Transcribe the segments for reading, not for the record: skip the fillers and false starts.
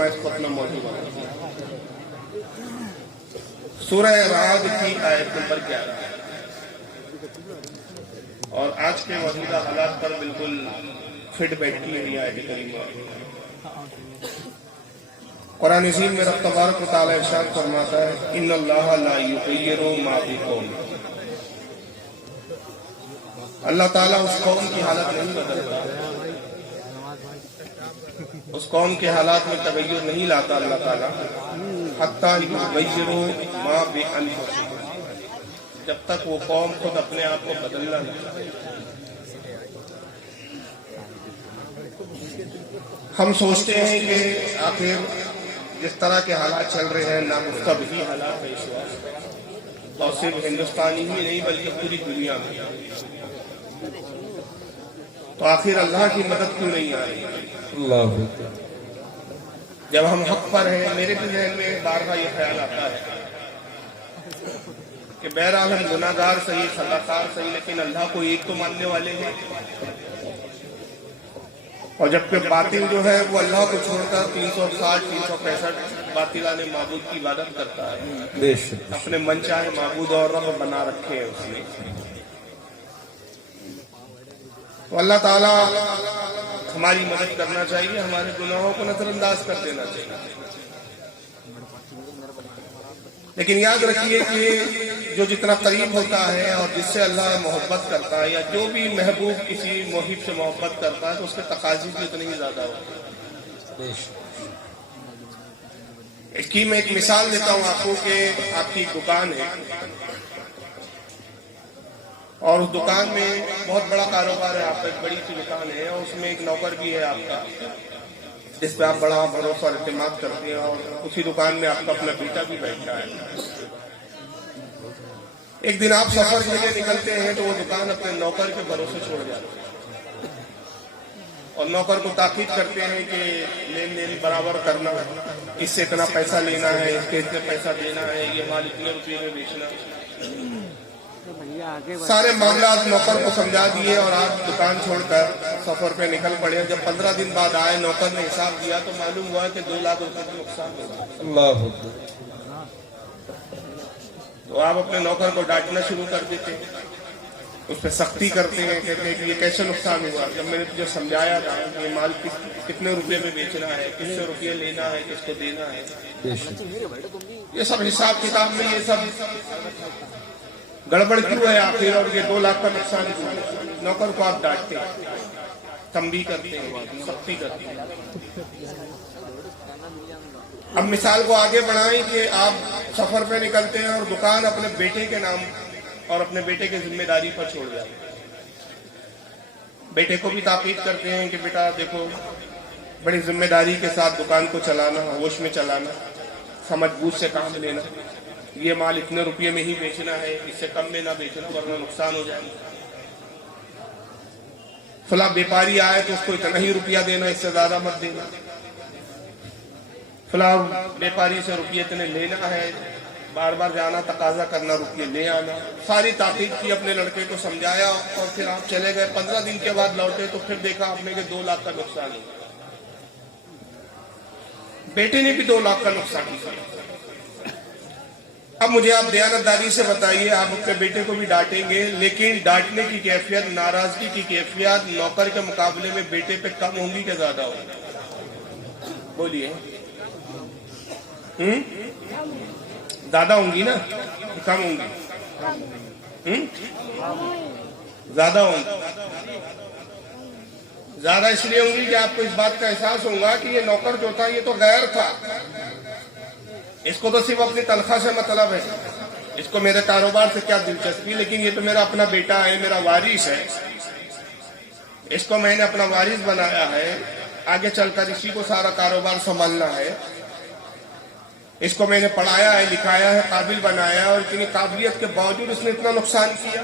میں اس کو اپنا موضوع بناتا ہوں۔ سورہ رعد کی آیت نمبر 11 اور آج کے موجودہ حالات پر بالکل فٹ بیٹھتی ہے یہ آیت کریمہ۔ قرآن عظیم میں رب تبارک و تعالیٰ ارشاد فرماتا ہے ان اللہ لا یغیر ما بقوم، اللہ تعالیٰ اس قوم کی حالت نہیں بدلتا، اس قوم کے حالات میں تغیر نہیں لاتا اللہ تعالیٰ، حتیٰ یغیروا ما بانفسہم، جب تک وہ قوم خود اپنے آپ کو بدلنا نہیں چاہے۔ ہم سوچتے ہیں کہ آخر جس طرح کے حالات چل رہے ہیں ناگفتہ بھی حالات ہے اس وقت، اور صرف ہندوستانی ہی نہیں بلکہ پوری دنیا میں، تو آخر اللہ کی مدد کیوں نہیں آ رہی؟ اللہ جب ہم حق پر ہیں، میرے بھی ذہن میں بارہا یہ خیال آتا ہے کہ بہرحال ہم گناہ گار صحیح، خطا کار صحیح، لیکن اللہ کو ایک تو ماننے والے ہیں، اور جبکہ باطل جو ہے وہ اللہ کو چھوڑ کر 360 365 باطلانہ معبود کی عبادت کرتا ہے، اپنے من چاہے معبود اور رب بنا رکھے ہیں اس نے۔ تو اللہ تعالیٰ ہماری مدد کرنا چاہیے، ہمارے گناہوں کو نظر انداز کر دینا چاہیے، لیکن یاد رکھیے کہ جو جتنا قریب ہوتا ہے اور جس سے اللہ محبت کرتا ہے، یا جو بھی محبوب کسی محب سے محبت کرتا ہے، تو اس کے تقاضے بھی اتنے ہی زیادہ ہوتے ہیں۔ اس کی میں ایک مثال دیتا ہوں آپ کو کہ آپ کی ایک دکان ہے اور اس دکان میں بہت بڑا کاروبار ہے، آپ کا ایک بڑی سی دکان ہے اور اس میں ایک نوکر بھی ہے آپ کا، جس پہ آپ بڑا بھروسہ اور اعتماد کرتے ہیں، اور اسی دکان میں آپ کا اپنا بیٹا بھی بیٹھا ہے۔ ایک دن آپ سفر کے لیے نکلتے ہیں تو وہ دکان اپنے نوکر کے بھروسے چھوڑ جاتے ہیں اور نوکر کو تاکید کرتے ہیں کہ لین دین برابر کرنا، اس سے اتنا پیسہ لینا ہے، اس کے اتنے پیسہ دینا ہے، یہ مال اتنے روپے میں بیچنا۔ سارے معاملات نوکر کو سمجھا دیے اور آپ دکان چھوڑ کر سفر پہ نکل پڑے۔ جب 15 دن بعد آئے، نوکر نے حساب دیا تو معلوم ہوا کہ 2 لاکھ روپے کا نقصان ہو گیا۔ اللہ، تو آپ اپنے نوکر کو ڈانٹنا شروع کر دیتے ہیں، اس پہ سختی کرتے ہیں، کہتے ہیں کہ یہ کیسے نقصان ہوا، جب میں نے تجھے سمجھایا تھا کہ یہ مال کتنے روپے میں بیچنا ہے، کس سے روپیے لینا ہے، کس کو دینا ہے۔ یہ سب حساب کتاب میں یہ سب گڑبڑ کیوں ہے آخر، اور یہ 2 لاکھ کا نقصان کیوں ہے؟ نوکر کو آپ ڈانٹتے ہیں، تنبیہ کرتے ہیں، سختی کرتے ہیں۔ اب مثال کو آگے بڑھائیں کہ آپ سفر پہ نکلتے ہیں اور دکان اپنے بیٹے کے نام اور اپنے بیٹے کے ذمہ داری پر چھوڑ جاتے ہیں۔ بیٹے کو بھی تاکید کرتے ہیں کہ بیٹا دیکھو، بڑی ذمہ داری کے ساتھ دکان کو چلانا، ہوش میں چلانا، سمجھ بوجھ سے کام لینا، یہ مال اتنے روپے میں ہی بیچنا ہے، اس سے کم میں نہ بیچنا ورنہ نقصان ہو جائے گا۔ فلاں بیپاری آئے تو اس کو اتنا ہی روپیہ دینا، اس سے زیادہ مت دینا۔ فلاں بیپاری سے روپیے اتنے لینا ہے، بار بار جانا تقاضا کرنا، روپیے لے آنا۔ ساری تاکید کی، اپنے لڑکے کو سمجھایا اور پھر آپ چلے گئے۔ 15 دن کے بعد لوٹے تو پھر دیکھا آپ نے کہ 2 لاکھ کا نقصان ہوا۔ بیٹے نے بھی 2 لاکھ کا نقصان کیا۔ اب مجھے آپ دیانتداری سے بتائیے، آپ اپنے بیٹے کو بھی ڈانٹیں گے، لیکن ڈانٹنے کی کیفیت، ناراضگی کی کیفیت نوکر کے مقابلے میں بیٹے پہ کم ہوں گی کہ زیادہ ہوگی؟ بولیے، زیادہ ہوں گی نا، کم ہوں گی؟ زیادہ ہوں گی۔ زیادہ اس لیے ہوں گی کہ آپ کو اس بات کا احساس ہوگا کہ یہ نوکر جو تھا یہ تو غیر تھا، اس کو تو صرف اپنی تنخواہ سے مطلب ہے، اس کو میرے کاروبار سے کیا دلچسپی، لیکن یہ تو میرا اپنا بیٹا ہے، میرا وارث ہے، اس کو میں نے اپنا وارث بنایا ہے، آگے چل کر اسی کو سارا کاروبار سنبھالنا ہے، اس کو میں نے پڑھایا ہے، لکھایا ہے، قابل بنایا ہے، اور اتنی قابلیت کے باوجود اس نے اتنا نقصان کیا۔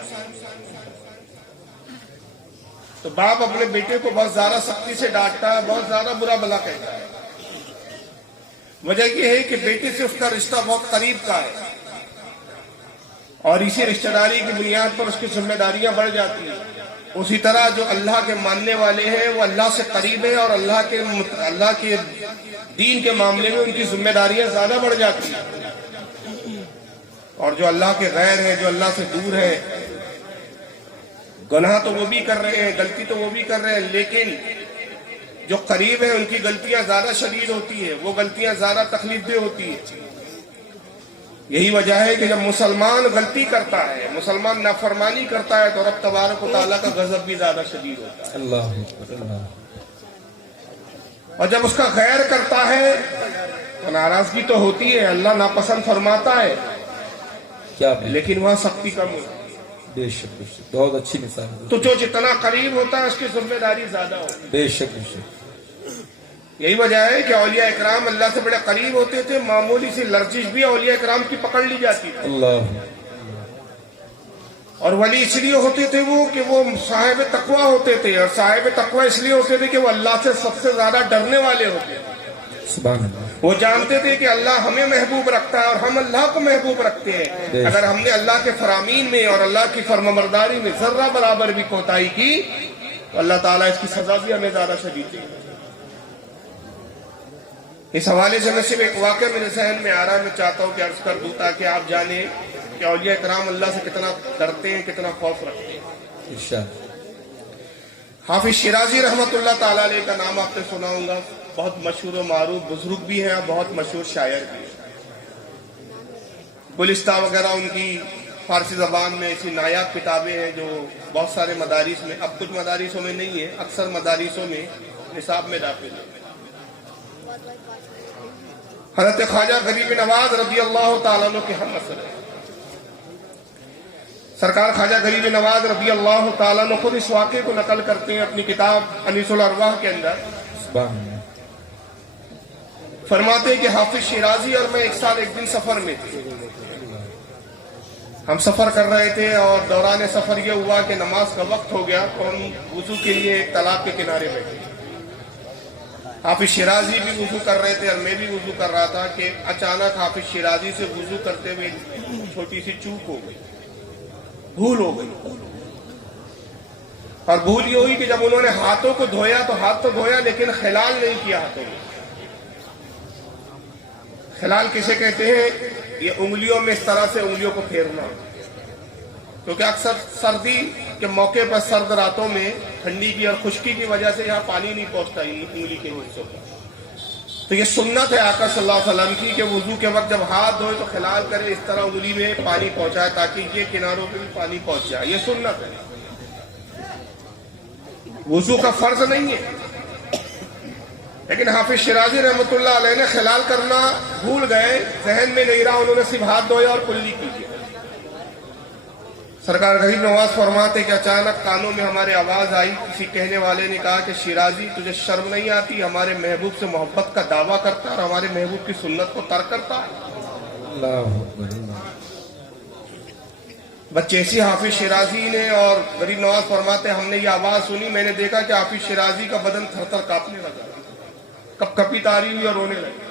تو باپ اپنے بیٹے کو بہت زیادہ سختی سے ڈانٹتا ہے، بہت زیادہ برا بھلا کہتا ہے۔ وجہ یہ ہے کہ بیٹے سے اس کا رشتہ بہت قریب کا ہے، اور اسی رشتہ داری کی بنیاد پر اس کی ذمہ داریاں بڑھ جاتی ہیں۔ اسی طرح جو اللہ کے ماننے والے ہیں وہ اللہ سے قریب ہیں اور اللہ کے دین کے معاملے میں ان کی ذمہ داریاں زیادہ بڑھ جاتی ہیں، اور جو اللہ کے غیر ہیں، جو اللہ سے دور ہیں، گناہ تو وہ بھی کر رہے ہیں، غلطی تو وہ بھی کر رہے ہیں، لیکن جو قریب ہیں ان کی غلطیاں زیادہ شدید ہوتی ہیں، وہ غلطیاں زیادہ تکلیف دہ ہوتی ہیں۔ یہی وجہ ہے کہ جب مسلمان غلطی کرتا ہے، مسلمان نافرمانی کرتا ہے، تو رب تبارک و تعالیٰ کا غضب بھی زیادہ شدید ہوتا ہے۔ اللہ اور جب اس کا غیر کرتا ہے تو ناراضگی تو ہوتی ہے، اللہ ناپسند فرماتا ہے، کیا لیکن وہاں سختی کم ہوتی ہے۔ بے شک بہت اچھی مثال ہے۔ تو جو جتنا قریب ہوتا ہے اس کی ذمہ داری زیادہ ہوتی ہے۔ بے شک یہی وجہ ہے کہ اولیاء اکرام اللہ سے بڑے قریب ہوتے تھے، معمولی سی لرزش بھی اولیاء اکرام کی پکڑ لی جاتی تھی، اللہ اور ولی اس لیے ہوتے تھے وہ کہ وہ صاحب تقوی ہوتے تھے، اور صاحب تقوی اس لیے ہوتے تھے کہ وہ اللہ سے سب سے زیادہ ڈرنے والے ہوتے تھے۔ سبحان اللہ۔ وہ جانتے تھے کہ اللہ ہمیں محبوب رکھتا ہے اور ہم اللہ کو محبوب رکھتے ہیں، اگر ہم نے اللہ کے فرامین میں اور اللہ کی فرمانبرداری میں ذرہ برابر بھی کوتاہی کی تو اللہ تعالیٰ اس کی سزا بھی ہمیں زیادہ شدید دے گا۔ اس حوالے سے میں صرف ایک واقعہ میرے ذہن میں آ رہا ہے، میں چاہتا ہوں کہ عرض کر دوں تاکہ آپ جانیں کہ اولیاء کرام اللہ سے کتنا ڈرتے ہیں، کتنا خوف رکھتے ہیں۔ ارشاد۔ حافظ شیرازی رحمۃ اللہ تعالیٰ علیہ کا نام آپ نے سنا ہوگا، بہت مشہور و معروف بزرگ بھی ہیں اور بہت مشہور شاعر بھی ہیں۔ گلستہ وغیرہ ان کی فارسی زبان میں ایسی نایاب کتابیں ہیں جو بہت سارے مدارس میں، اب کچھ مدارسوں میں نہیں ہے، اکثر مدارسوں میں نصاب میں داخل ہے۔ حضرت خواجہ غریب نواز رضی اللہ تعالیٰ عنہ کے ہم اثر ہیں۔ سرکار خواجہ غریب نواز رضی اللہ تعالیٰ عنہ خود اس واقعے کو نقل کرتے ہیں اپنی کتاب انیس الارواح کے اندر۔ سبحان اللہ۔ فرماتے ہیں کہ حافظ شیرازی اور میں ایک ساتھ ایک دن سفر میں تھے، ہم سفر کر رہے تھے اور دوران سفر یہ ہوا کہ نماز کا وقت ہو گیا تو ہم وضو کے لیے ایک تالاب کے کنارے بیٹھے۔ حافظ شیرازی بھی وضو کر رہے تھے اور میں بھی وضو کر رہا تھا کہ اچانک حافظ شیرازی سے وضو کرتے ہوئے چھوٹی سی چوک ہو گئی، بھول ہو گئی، اور بھول یہ ہوئی کہ جب انہوں نے ہاتھوں کو دھویا تو ہاتھ تو دھویا لیکن خلال نہیں کیا ہاتھوں میں۔ خلال کسے کہتے ہیں؟ یہ انگلیوں میں اس طرح سے انگلیوں کو پھیرنا، کیونکہ اکثر سردی کے موقع پر سرد راتوں میں ٹھنڈی کی اور خشکی کی وجہ سے یہاں پانی نہیں پہنچتا انگلی کے حصوں پر، تو یہ سنت ہے آقا صلی اللہ علیہ وسلم کی کہ وضو کے وقت جب ہاتھ دھوئے تو خلال کرے، اس طرح انگلی میں پانی پہنچائے تاکہ یہ کناروں پہ بھی پانی پہنچ جائے، یہ سنت ہے، وضو کا فرض نہیں ہے۔ لیکن حافظ شیرازی رحمۃ اللہ علیہ نے خلال کرنا بھول گئے، ذہن میں نہیں رہا، انہوں نے صرف ہاتھ دھویا اور کلی کی۔ سرکار غریب نواز فرماتے کہ اچانک کانوں میں ہمارے آواز آئی، کسی کہنے والے نے کہا کہ شیرازی تجھے شرم نہیں آتی، ہمارے محبوب سے محبت کا دعویٰ کرتا اور ہمارے محبوب کی سنت کو ترک کرتا ہے۔ بچے سی حافظ شیرازی نے اور غریب نواز فرماتے ہم نے یہ آواز سنی، میں نے دیکھا کہ حافظ شیرازی کا بدن تھر تھر کانپنے لگا، کپ کپی تاری ہوئی اور رونے لگے،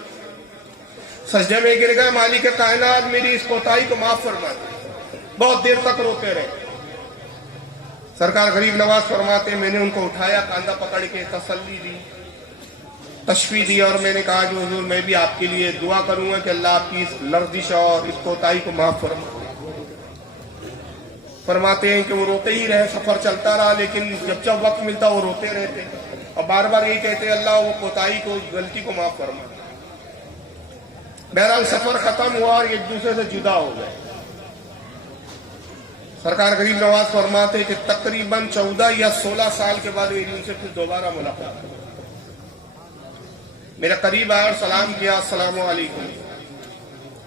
سجدے میں گر گئے، مالک کائنات میری اس کوتاہی کو معاف فرما دے۔ بہت دیر تک روتے رہے۔ سرکار غریب نواز فرماتے میں نے ان کو اٹھایا، کاندھا پکڑ کے تسلی دی، تشفیع دی، اور میں نے کہا کہ حضور میں بھی آپ کے لیے دعا کروں گا کہ اللہ آپ کی اس لرزش اور اس کوتاہی کو معاف فرما۔ فرماتے ہیں کہ وہ روتے ہی رہے، سفر چلتا رہا، لیکن جب وقت ملتا وہ روتے رہتے اور بار بار یہی کہتے اللہ وہ کوتاہی کو، غلطی کو معاف فرما۔ بہرحال سفر ختم ہوا اور ایک دوسرے سے جدا ہو گئے۔ سرکار غریب نواز فرماتے کہ تقریباً 14 یا 16 سال کے بعد میری ان سے پھر دوبارہ ملاقات ہوئی۔ میرے قریب آیا اور سلام کیا، السلام علیکم۔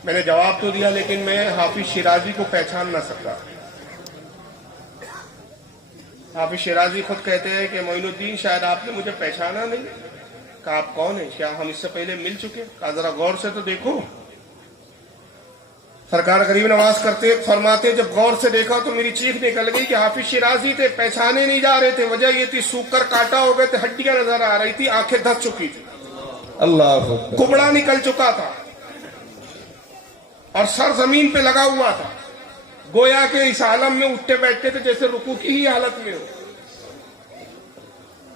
میں نے جواب تو دیا لیکن میں حافظ شیرازی کو پہچان نہ سکا۔ حافظ شیرازی خود کہتے ہیں کہ معین الدین شاید آپ نے مجھے پہچانا نہیں۔ کہا آپ کون ہیں؟ کیا ہم اس سے پہلے مل چکے؟ کہا ذرا غور سے تو دیکھو۔ سرکار غریب نواز کرتے فرماتے جب غور سے دیکھا تو میری چیخ نکل گئی کہ حافظ شیرازی تھے، پہچانے نہیں جا رہے تھے۔ وجہ یہ تھی سوکھ کر کاٹا ہو گئے تھے، ہڈیاں نظر آ رہی تھی، آنکھیں دھس چکی تھی، اللہ کبڑا نکل چکا تھا اور سر زمین پہ لگا ہوا تھا، گویا کہ اس عالم میں اٹھتے بیٹھتے تھے جیسے رکوع کی ہی حالت میں ہو۔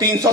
300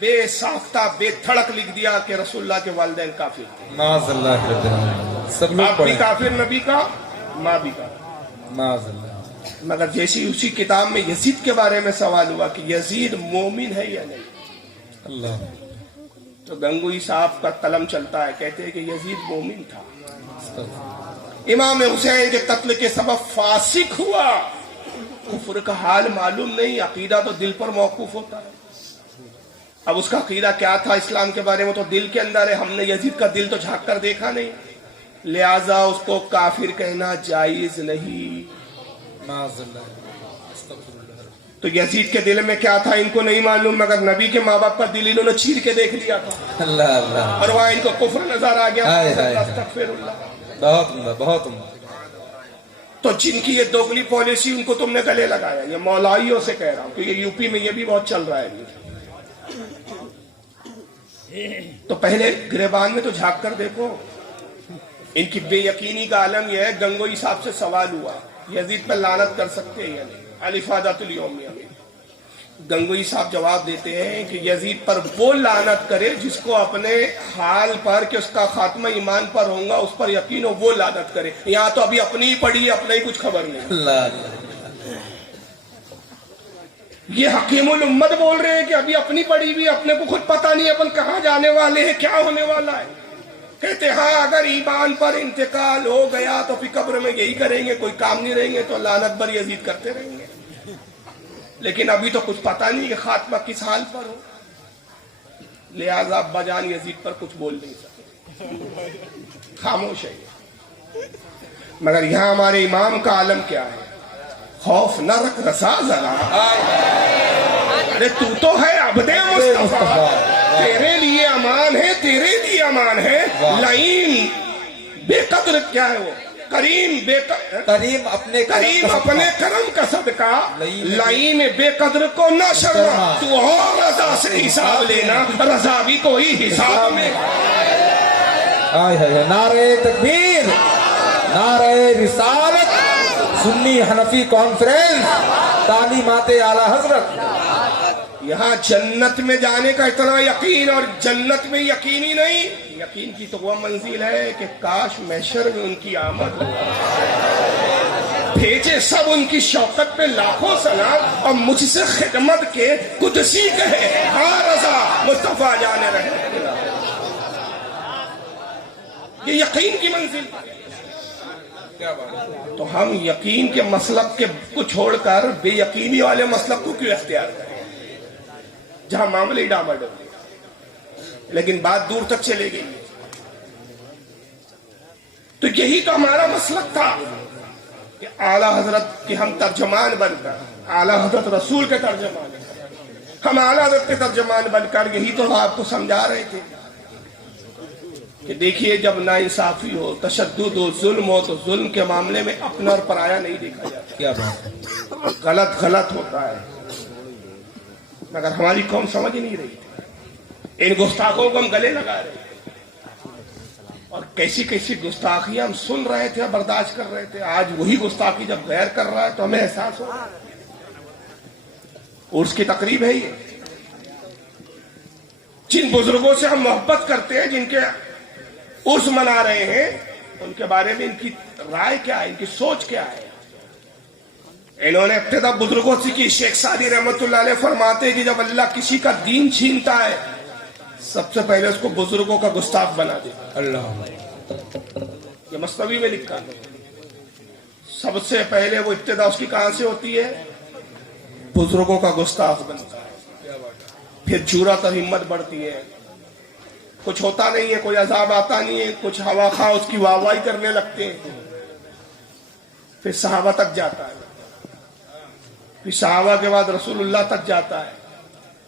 بے ساختہ بے دھڑک لکھ دیا کہ رسول اللہ کے والدین کافر تھے. معاذ اللہ رب العالمین. سب لوگ باپ بھی پڑھیں. کافر نبی کا، ماں بھی کا. معاذ اللہ. مگر جیسی اسی کتاب میں یزید کے بارے میں سوال ہوا کہ یزید مومن ہے یا نہیں، اللہ. تو گنگوئی صاحب کا قلم چلتا ہے، کہتے ہیں کہ یزید مومن تھا. امام حسین کے قتل کے سبب فاسق ہوا. کفر کا حال معلوم نہیں، عقیدہ تو دل پر موقوف ہوتا ہے. اب اس کا عقیدہ کیا تھا اسلام کے بارے میں تو دل کے اندر ہے. ہم نے یزید کا دل تو جھانک کر دیکھا نہیں، لہذا اس کو کافر کہنا جائز نہیں. معاذ اللہ. تو یزید کے دل میں کیا تھا ان کو نہیں معلوم، مگر نبی کے ماں باپ کا دل انہوں نے چیر کے دیکھ لیا تھا، اللہ اللہ. اور وہاں ان کو کفر نظر آ گیا. ہائے ہائے. استغفر اللہ. بہت عمدہ، بہت عمدہ. تو جن کی یہ دوگلی پالیسی ان کو تم نے گلے لگایا. یہ مولائیوں سے کہہ رہا ہوں کہ یہ یو پی میں یہ بھی بہت چل رہا ہے. تو پہلے گریبان میں تو جھانک کر دیکھو. ان کی بے یقینی کا عالم یہ ہے. گنگوئی صاحب سے سوال ہوا یزید پہ لعنت کر سکتے ہیں یا نہیں، الفادۃ الیومیہ میں. گنگوئی صاحب جواب دیتے ہیں کہ یزید پر وہ لعنت کرے جس کو اپنے حال پر کہ اس کا خاتمہ ایمان پر ہوگا اس پر یقین ہو، وہ لعنت کرے. یہاں تو ابھی اپنی ہی پڑھی ہے، اپنا ہی کچھ خبر نہیں. اللہ اللہ. یہ حکیم الامت بول رہے ہیں کہ ابھی اپنی پڑھی بھی، اپنے کو خود پتہ نہیں اپن کہاں جانے والے ہیں، کیا ہونے والا ہے. کہتے ہاں اگر ایمان پر انتقال ہو گیا تو پھر قبر میں یہی کریں گے، کوئی کام نہیں رہیں گے تو لعنت بر یزید کرتے رہیں گے. لیکن ابھی تو کچھ پتہ نہیں کہ خاتمہ کس حال پر ہو، لہذا ابا جان یزید پر کچھ بول نہیں سکتے، خاموش ہے. مگر یہاں ہمارے امام کا عالم کیا ہے؟ خوف نہ رکھ رسا ذرا، ارے تو ہے عبد مصطفیٰ، تیرے لیے امان ہے، تیرے لیے امان ہے. لعین بے قدر کیا ہے وہ؟ کریم کریم اپنے کرم کا صدقہ، لعین بے قدر کو نہ شرما. تو اور رضا سے حساب لینا، رضا بھی کوئی حساب میں. آئے ہے. نعرہ تکبیر، نعرہ رسالت، سنی حنفی کانفرنس، تعلیمات اعلی حضرت. یہاں جنت میں جانے کا اتنا یقین، اور جنت میں یقینی نہیں، یقین کی تو وہ منزل ہے کہ کاش محشر میں ان کی آمد ہو. بھیجے سب ان کی شوقت پہ لاکھوں سلام، اور مجھ سے خدمت کے قدسی کہے ہاں رضا مصطفیٰ جانے رہے. یہ یقین کی منزل. تو ہم یقین کے مسلک کو چھوڑ کر بے یقینی والے مسلک کو کیوں اختیار کریں جہاں معاملے ڈامڈ ہوتے. لیکن بات دور تک چلے گئی. تو یہی تو ہمارا مسلک تھا کہ اعلیٰ حضرت کے ہم ترجمان بن کر، اعلیٰ حضرت رسول کے ترجمان، ہم اعلیٰ حضرت کے ترجمان بن کر یہی تو آپ کو سمجھا رہے تھے کہ دیکھیے جب ناانصافی ہو، تشدد ہو، ظلم ہو تو ظلم کے معاملے میں اپنا اور پرایا نہیں دیکھا جاتا. کیا بات ہے. غلط ہوتا ہے. مگر ہماری قوم سمجھ نہیں رہی تھی. ان گستاخوں کو ہم گلے لگا رہے تھے، اور کیسی کیسی گستاخیاں ہم سن رہے تھے اور برداشت کر رہے تھے. آج وہی گستاخی جب غیر کر رہا ہے تو ہمیں احساس ہو رہا ہے. عرس کی تقریب ہے یہ. جن بزرگوں سے ہم محبت کرتے ہیں، جن کے عرس منا رہے ہیں، ان کے بارے میں ان کی رائے کیا ہے، ان کی سوچ کیا ہے. انہوں نے ابتدا بزرگوں سے کی. شیخ سعدی رحمت اللہ علیہ فرماتے ہیں کہ جب اللہ کسی کا دین چھینتا ہے سب سے پہلے اس کو بزرگوں کا گستاخ بنا دیتا. اللہ، یہ مثنوی میں لکھا ہے. سب سے پہلے وہ ابتدا اس کی کہاں سے ہوتی ہے؟ بزرگوں کا گستاخ بنتا ہے. پھر جرأت اور ہمت بڑھتی ہے. کچھ ہوتا نہیں ہے، کوئی عذاب آتا نہیں ہے، کچھ ہوا خواہ اس کی واہواہی کرنے لگتے ہیں. پھر صحابہ تک جاتا ہے، پھر صحابہ کے بعد رسول اللہ تک جاتا ہے،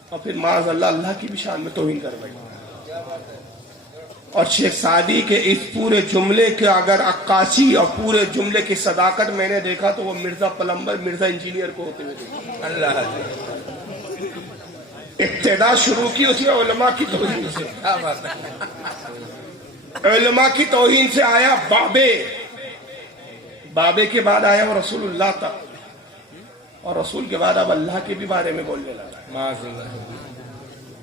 اور پھر معاذ اللہ اللہ کی بھی شان میں توہین کر بیٹھتا ہے. اور شیخ سعدی کے اس پورے جملے کے اگر عکاسی اور پورے جملے کی صداقت میں نے دیکھا تو وہ مرزا پلمبر، مرزا انجینئر کو ہوتے ہوئے دیکھا. اللہ، ابتدا شروع کی اس نے علماء کی توہین سے. علماء کی توہین سے آیا بابے کے بعد آیا وہ رسول اللہ تک، اور رسول کے بعد اب اللہ کے بھی بارے میں بولنے لگا.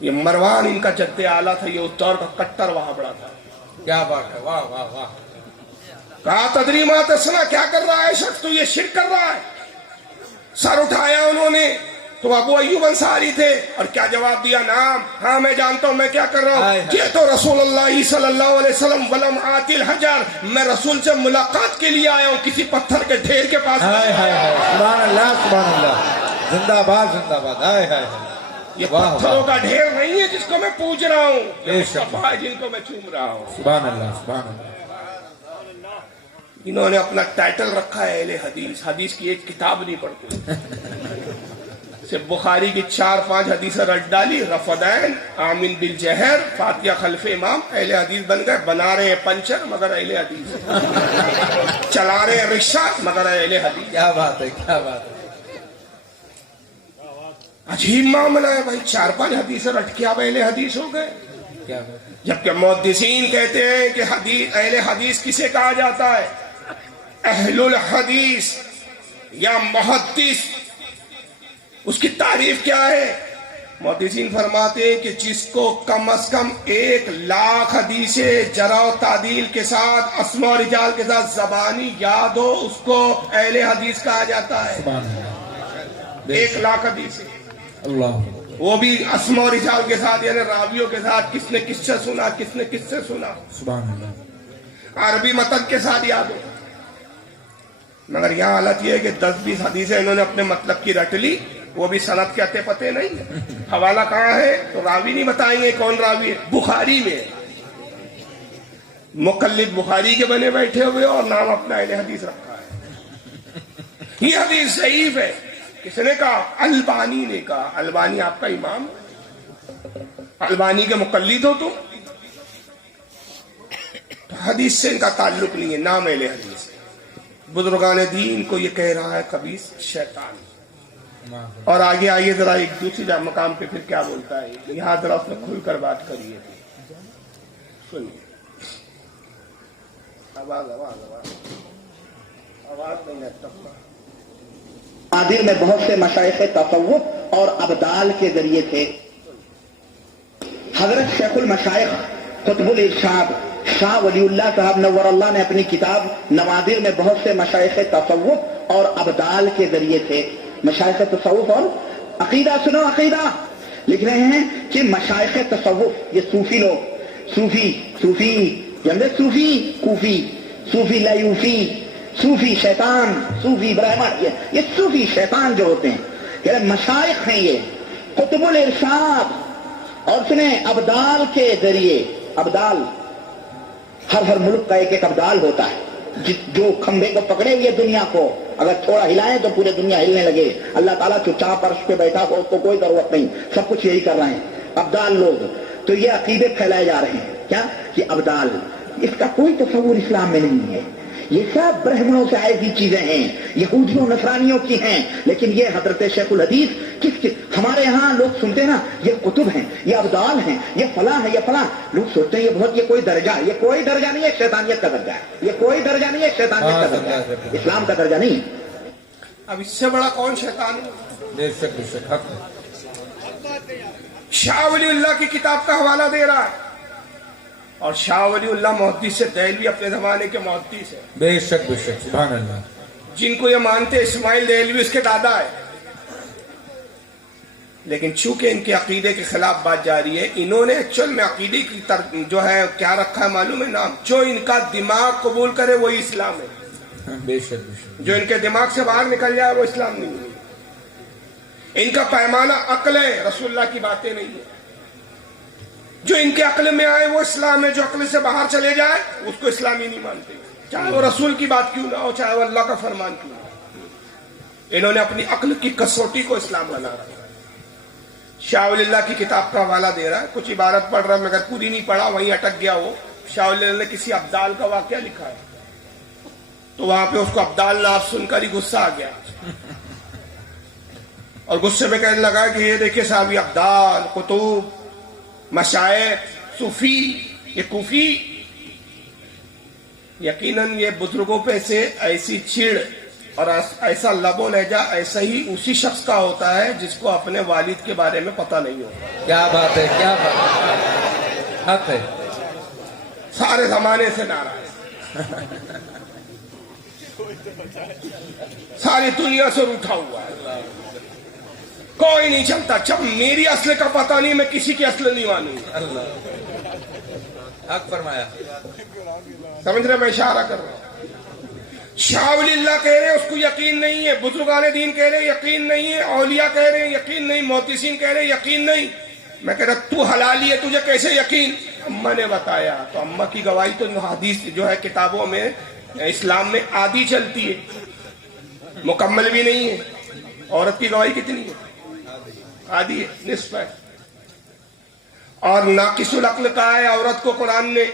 یہ مروان ان کا جد آلہ تھا, یہ اس دور کا کٹر وہاں بڑا تھا. کیا بات ہے, واہ واہ واہ. کہا تدری ما تسنا, کیا کر رہا ہے شخص, تو یہ شرک کر رہا ہے. سر اٹھایا انہوں نے تو ابو ایوب انصاری تھے, اور کیا جواب دیا, نام, ہاں میں جانتا ہوں میں کیا کر رہا ہوں. یہ تو رسول اللہ صلی اللہ علیہ وسلم ولم آتی الحجر, میں رسول سے ملاقات کے لیے آیا ہوں, کسی پتھر کے ڈھیر کے پاس. ہائے ہائے ہائے, سبحان اللہ سبحان اللہ, زندہ باد زندہ باد. ہائے ہائے, یہ پتھروں کا ڈھیر نہیں ہے جس کو میں پوج رہا ہوں, بے شک, جن کو میں چوم رہا ہوں. سبحان اللہ سبحان اللہ. انہوں نے اپنا ٹائٹل رکھا ہے اہل حدیث. حدیث کی ایک کتاب نہیں پڑھتے, صرف بخاری کی 4-5 حدیثیں رٹ ڈالی, رفدین, آمین بالجہر, فاتحہ خلف امام, اہل حدیث بن گئے. بنا رہے ہیں پنچر مگر اہل حدیث, چلا رہے ہیں رکشہ مگر اہل حدیث. کیا بات ہے, کیا بات ہے. عجیب معاملہ ہے بھائی, 4-5 حدیثیں رٹ کے آپ اہل حدیث ہو گئے. کیا بات ہے. جبکہ محدثین کہتے ہیں کہ اہل حدیث کسے کہا جاتا ہے, اہل الحدیث یا محدث. اس کی تعریف کیا ہے؟ محدثین فرماتے ہیں کہ جس کو کم از کم 1,00,000 حدیثیں جرح و تعدیل کے ساتھ, اسماء و رجال کے ساتھ زبانی یاد ہو, اس کو اہل حدیث کہا جاتا ہے. سبحان اللہ, 1,00,000 حدیثیں, اللہ, وہ بھی اسماء و رجال کے ساتھ, یعنی راویوں کے ساتھ, کس نے کس سے سنا, کس نے کس سے سنا, سبحان اللہ. عربی متن کے ساتھ یاد ہو. مگر یہاں حالت یہ ہے کہ 10-20 حدیثیں انہوں نے اپنے مطلب کی رٹ لی, وہ بھی سند کے اتے پتے نہیں, حوالہ کہاں ہے تو راوی نہیں بتائیں گے کون راوی ہے. بخاری میں مقلد بخاری کے بنے بیٹھے ہوئے اور نام اپنا اہل حدیث رکھا ہے. یہ حدیث ضعیف ہے. کس نے کہا؟ البانی نے کہا. البانی آپ کا امام, البانی کے مقلد ہو تم, حدیث سے ان کا تعلق نہیں ہے, نام اہل حدیث. بزرگان دین کو یہ کہہ رہا ہے خبیث شیطان. اور آگے آئیے ذرا ایک دوسری مقام پہ پھر کیا بولتا ہے. یہاں ذرا اس نے کھل کر بات کری ہے, سنیے. آواز نہیں ہے. نوادر میں بہت سے مشائخ تصوف اور ابدال کے ذریعے تھے. حضرت شیخ المشائخ قطب الارشاد شاہ ولی اللہ صاحب نور اللہ نے اپنی کتاب نوادر میں بہت سے مشائخ تصوف اور ابدال کے ذریعے تھے. مشائخ تصوف اور عقیدہ, سنو عقیدہ, لکھ رہے ہیں کہ مشائخ تصوف یہ صوفی لوگ, صوفی جملے صوفی, کوفی, صوفی لیوفی, صوفی شیطان, صوفی برہمن, یہ صوفی شیطان جو ہوتے ہیں, کہ مشائخ ہیں یہ قطب الارشاد. اور سنیں ابدال کے ذریعے, ابدال ہر ملک کا ایک ابدال ہوتا ہے جو کھمبے کو پکڑے ہوئے دنیا کو اگر تھوڑا ہلائیں تو پورے دنیا ہلنے لگے. اللہ تعالیٰ چپ چاپ عرش پہ بیٹھا ہو, اس کو کوئی ضرورت نہیں, سب کچھ یہی کر رہے ہیں ابدال لوگ. تو یہ عقیدے پھیلائے جا رہے ہیں, کیا یہ ابدال, اس کا کوئی تصور اسلام میں نہیں ہے. یہ سب برہمنوں سے آئی ہوئی چیزیں ہیں, یہودیوں نصرانیوں کی ہیں. لیکن یہ حضرت شیخ الحدیث ہمارے ہاں لوگ سنتے ہیں نا, یہ قطب ہیں, یہ ابدال ہیں, یہ فلاں ہے, یہ فلاں. لوگ سوچتے ہیں یہ کوئی درجہ ہے. یہ کوئی درجہ نہیں ہے, شیطانیت کا درجہ ہے. یہ کوئی درجہ نہیں ہے, شیطانیت کا درجہ ہے, اسلام کا درجہ نہیں. اب اس سے بڑا کون شیطان ہے؟ بے شک بے شک, حق. شاہ ولی اللہ کی کتاب کا حوالہ دے رہا ہے, اور شاہ ولی اللہ محدث سے دہلوی اپنے زمانے کے محدث ہے. بے شک بے شک, سبحان اللہ. جن کو یہ مانتے اسماعیل دہلوی اس کے دادا ہے. لیکن چونکہ ان کے عقیدے کے خلاف بات جاری ہے, انہوں نے ایکچوئل میں عقیدے کی جو ہے کیا رکھا ہے معلوم ہے نام, جو ان کا دماغ قبول کرے وہی اسلام ہے. بے شک بے شک, جو ان کے دماغ سے باہر نکل جائے وہ اسلام نہیں ہے. ان کا پیمانہ عقل ہے, رسول اللہ کی باتیں نہیں ہے. جو ان کے عقل میں آئے وہ اسلام ہے, جو عقل سے باہر چلے جائے اس کو اسلامی نہیں مانتے, چاہے وہ رسول کی بات کیوں نہ ہو, چاہے وہ اللہ کا فرمان کیوں نہ ہو. انہوں نے اپنی عقل کی کسوٹی کو اسلام بنا رکھا. شاہ ولی اللہ کی کتاب کا حوالہ دے رہا ہے, کچھ عبارت پڑھ رہا ہے مگر پوری نہیں پڑھا, وہیں اٹک گیا. وہ شاہ ولی اللہ نے کسی ابدال کا واقعہ لکھا ہے, تو وہاں پہ اس کو ابدال نام سن کر ہی غصہ آ گیا, اور غصے میں کہنے لگا کہ یہ دیکھیں صاحب, یہ ابدال, قطب, مشائخ, صوفی, یہ کوفی, یقیناً یہ بزرگوں پہ سے ایسی چڑ اور ایسا لب و لہجہ ایسا ہی اسی شخص کا ہوتا ہے جس کو اپنے والد کے بارے میں پتہ نہیں ہوتا. کیا بات ہے، کیا بات ہے، حق ہے. سارے زمانے سے ناراض، ساری دنیا سے روٹھا ہوا ہے، کوئی نہیں چلتا. جب میری اصل کا پتہ نہیں، میں کسی کی اصل نہیں مانوں. حق فرمایا. سمجھ رہے میں اشارہ کر رہا ہوں. شاہ ولی اللہ کہہ رہے ہیں اس کو یقین نہیں ہے، بزرگان دین کہہ رہے ہیں یقین نہیں ہے، اولیاء کہہ رہے ہیں یقین نہیں، محدثین کہہ رہے ہیں یقین نہیں. میں کہہ رہا تو حلالی ہے، تجھے کیسے یقین؟ اماں نے بتایا. تو اماں کی گواہی تو حدیث جو ہے کتابوں میں اسلام میں آدھی چلتی ہے، مکمل بھی نہیں ہے. عورت کی گواہی کتنی ہے؟ آدھی ہے، نصف ہے. اور ناقص العقل کہا ہے عورت کو قرآن نے.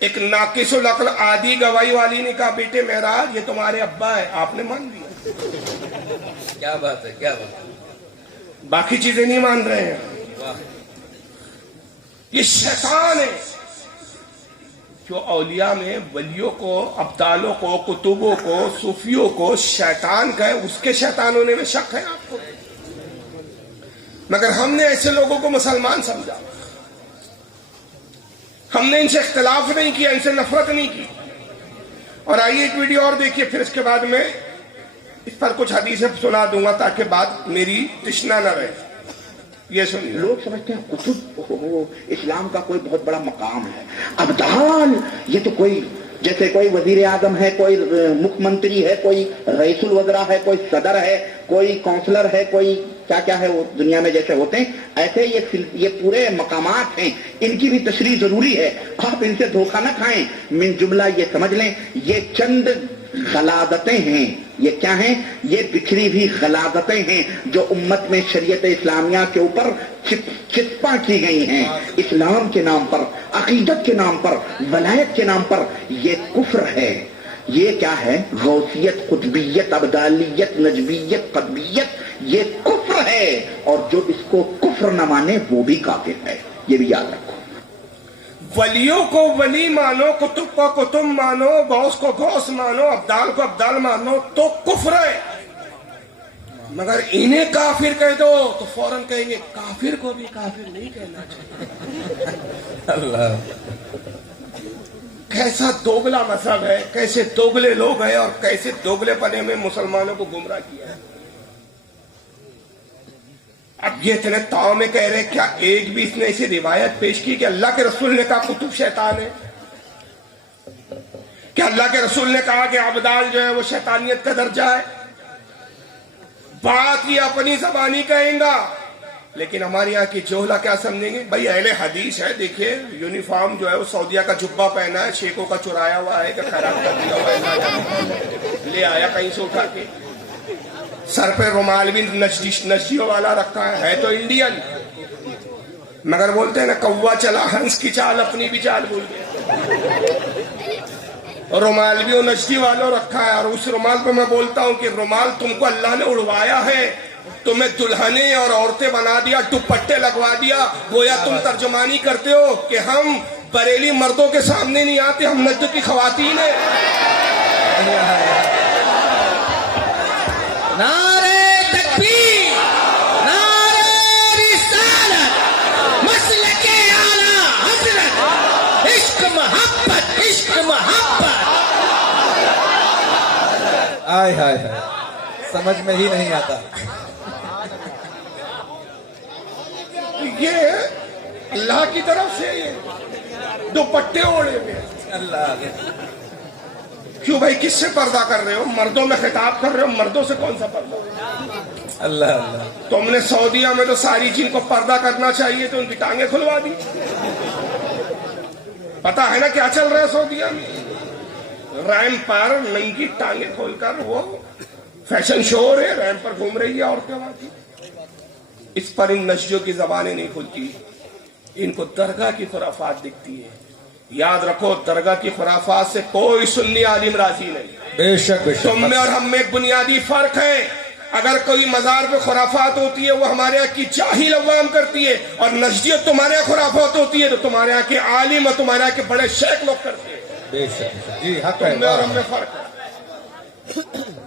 ایک ناقص العقل آدھی گواہی والی نے کہا بیٹے معراج یہ تمہارے ابا ہے، آپ نے مان لیا. کیا بات ہے، کیا بات ہے. باقی چیزیں نہیں مان رہے ہیں. یہ شیطان ہے جو اولیاء میں ولیوں کو، ابدالوں کو، کتبوں کو، صوفیوں کو شیطان کہے، اس کے شیطان ہونے میں شک ہے آپ کو؟ مگر ہم نے ایسے لوگوں کو مسلمان سمجھا، ہم نے ان سے اختلاف نہیں کیا، ان سے نفرت نہیں کی. اور آئیے ایک ویڈیو اور دیکھیے، پھر اس کے بعد میں اس پر کچھ حدیثیں سنا دوں گا تاکہ بات میری تشنا نہ رہے. یہ سنیے. لوگ سمجھتے ہیں کتب اسلام کا کوئی بہت بڑا مقام ہے. ابدال یہ تو کوئی جیسے کوئی وزیر اعظم ہے، کوئی مکھ منتری ہے، کوئی رئیس الوزراء ہے، کوئی صدر ہے، کوئی کونسلر ہے، کوئی کیا کیا ہے وہ دنیا میں جیسے ہوتے ہیں، ایسے یہ پورے مقامات ہیں. ان کی بھی تشریح ضروری ہے، آپ ان سے دھوکہ نہ کھائیں. من جملہ یہ سمجھ لیں یہ چند غلاظتیں ہیں. یہ کیا ہیں؟ یہ بکھری ہوئی غلاظتیں ہیں جو امت میں شریعت اسلامیہ کے اوپر چسپاں کی گئی ہیں. اسلام کے نام پر، عقیدت کے نام پر، ولایت کے نام پر. یہ کفر ہے. یہ کیا ہے؟ غوثیت، قطبیت، ابدالیت، نجبیت، قطبیت، یہ کفر ہے. اور جو اس کو کفر نہ مانے وہ بھی کافر ہے. یہ بھی یاد رکھو. ولیوں کو ولی مانو، کتب کو کتب مانو، غوث کو غوث مانو، ابدال کو ابدال مانو تو کفر ہے. مگر انہیں کافر کہہ دو تو فوراً کہیں گے کافر کو بھی کافر نہیں کہنا چاہیے. اللہ، کیسا دوگلا مذہب ہے، کیسے دوگلے لوگ ہیں، اور کیسے دوگلے پنے میں مسلمانوں کو گمراہ کیا ہے. اب یہ اتنے تاؤ میں کہہ رہے کیا ایک بھی اس نے ایسی روایت پیش کی کہ اللہ کے رسول نے کہا کتب شیطان ہے؟ کہ اللہ کے رسول نے کہا کہ ابدال جو ہے وہ شیطانیت کا درجہ ہے؟ بات یہ اپنی زبانی کہیں گا، لیکن ہمارے یہاں کی جوہلا کیا سمجھیں گے؟ بھائی اہل حدیث ہے، دیکھیے یونیفارم جو ہے وہ سعودیہ کا جبہ پہنا ہے، شیخوں کا چرایا ہوا ہے کہ خیرات کر دیا ہوا ہے، لے آیا کہیں سے اٹھا کے. سر پہ رومال بھی نجدیوں والا رکھا ہے تو انڈین. مگر بولتے ہیں نا کوا چلا ہنس کی چال، اپنی بھی چال بھول گیا. رومال بھی وہ نجدی والوں رکھا ہے. اور اس رومال پہ میں بولتا ہوں کہ رومال تم کو اللہ نے اڑوایا ہے، تمہیں دلہنے اور عورتیں بنا دیا، دوپٹے لگوا دیا، گویا تم ترجمانی کرتے ہو کہ ہم بریلی مردوں کے سامنے نہیں آتے، ہم نجد کی خواتین ہیں. نعرے تکبیر، نعرے رسالت، مسلک اعلیٰ حضرت، عشق محبت، عشق محبت. آئے ہائے ہائے، سمجھ میں ہی نہیں آتا. یہ اللہ کی طرف سے یہ دوپٹے اوڑے ہوئے. اللہ، کیوں بھائی کس سے پردہ کر رہے ہو؟ مردوں میں خطاب کر رہے ہو، مردوں سے کون سا پردہ؟ اللہ اللہ. تم نے سعودیہ میں تو ساری جن کو پردہ کرنا چاہیے تو ان کی ٹانگیں کھلوا دی. پتا ہے نا کیا چل رہا ہے سعودیہ میں؟ ریمپ پر ننگی ٹانگیں کھول کر وہ فیشن شو ہو رہے، ریمپ پر گھوم رہی ہے عورتیں وہاں کی. اس پر ان نشجوں کی زبانیں نہیں کھلتی، ان کو درگاہ کی خرافات دکھتی ہے. یاد رکھو درگاہ کی خرافات سے کوئی سنی عالم راضی نہیں. بے شک بے شک. تم میں اور ہم میں ایک بنیادی فرق ہے. اگر کوئی مزار پہ خرافات ہوتی ہے وہ ہمارے یہاں کی جاہل عوام کرتی ہے، اور نجدیت تمہارے یہاں خرافات ہوتی ہے تو تمہارے یہاں کے عالم اور تمہارے یہاں کے بڑے شیخ لوگ کرتے ہیں. بے شک جی، حق تم میں اور ہم ہے. میں فرق ہے.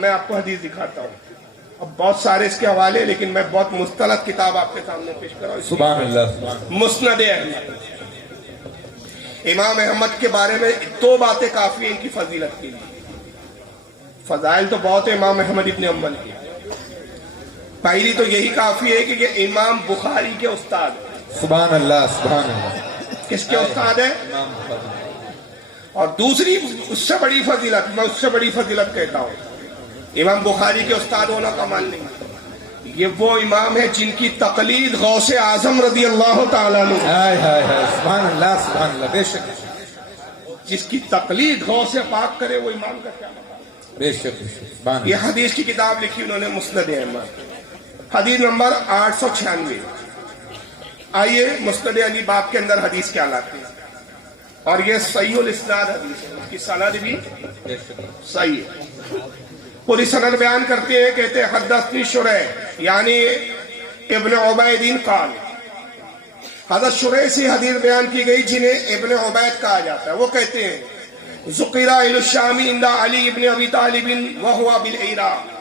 میں آپ کو حدیث دکھاتا ہوں. اب بہت سارے اس کے حوالے، لیکن میں بہت مستند کتاب آپ کے سامنے پیش کر رہا ہوں. سبحان اللہ. مسند احمد. امام احمد کے بارے میں دو باتیں کافی ہیں ان کی فضیلت کے لیے. فضائل تو بہت ہے امام احمد ابن حنبل کی. پہلی تو یہی کافی ہے کہ یہ امام بخاری کے استاد ہیں. سبحان اللہ. سبحان اللہ. کس کے استاد ہیں؟ اور دوسری اس سے بڑی فضیلت، میں اس سے بڑی فضیلت کہتا ہوں، امام بخاری کے استاد ہونا کمال نہیں، یہ وہ امام ہے جن کی تقلید غوث اعظم رضی اللہ تعالیٰ عنہ، ہائے ہائے ہائے. سبحان اللہ. سبحان اللہ. بے شک جس کی تقلید غوث پاک کرے وہ امام کا کیا مقام. بے شک. سبحان اللہ. یہ حدیث کی کتاب لکھی انہوں نے مسند احمد. حدیث نمبر 896. آئیے مسند علی باب کے اندر حدیث کیا لاتے ہیں، اور یہ صحیح الاسناد حدیث ہے، اس کی سند بھی بے شک. صحیح ہے. پوری سند بیان کرتے ہیں، کہتے ہیں حدثنی شریح یعنی ابن عبید قال. حضرت شریح سے حدیث بیان کی گئی جنہیں ابن عبید کہا جاتا ہے. وہ کہتے ہیں ذکر اہل الشام عند علی ابن ابی طالب وهو بالعراق.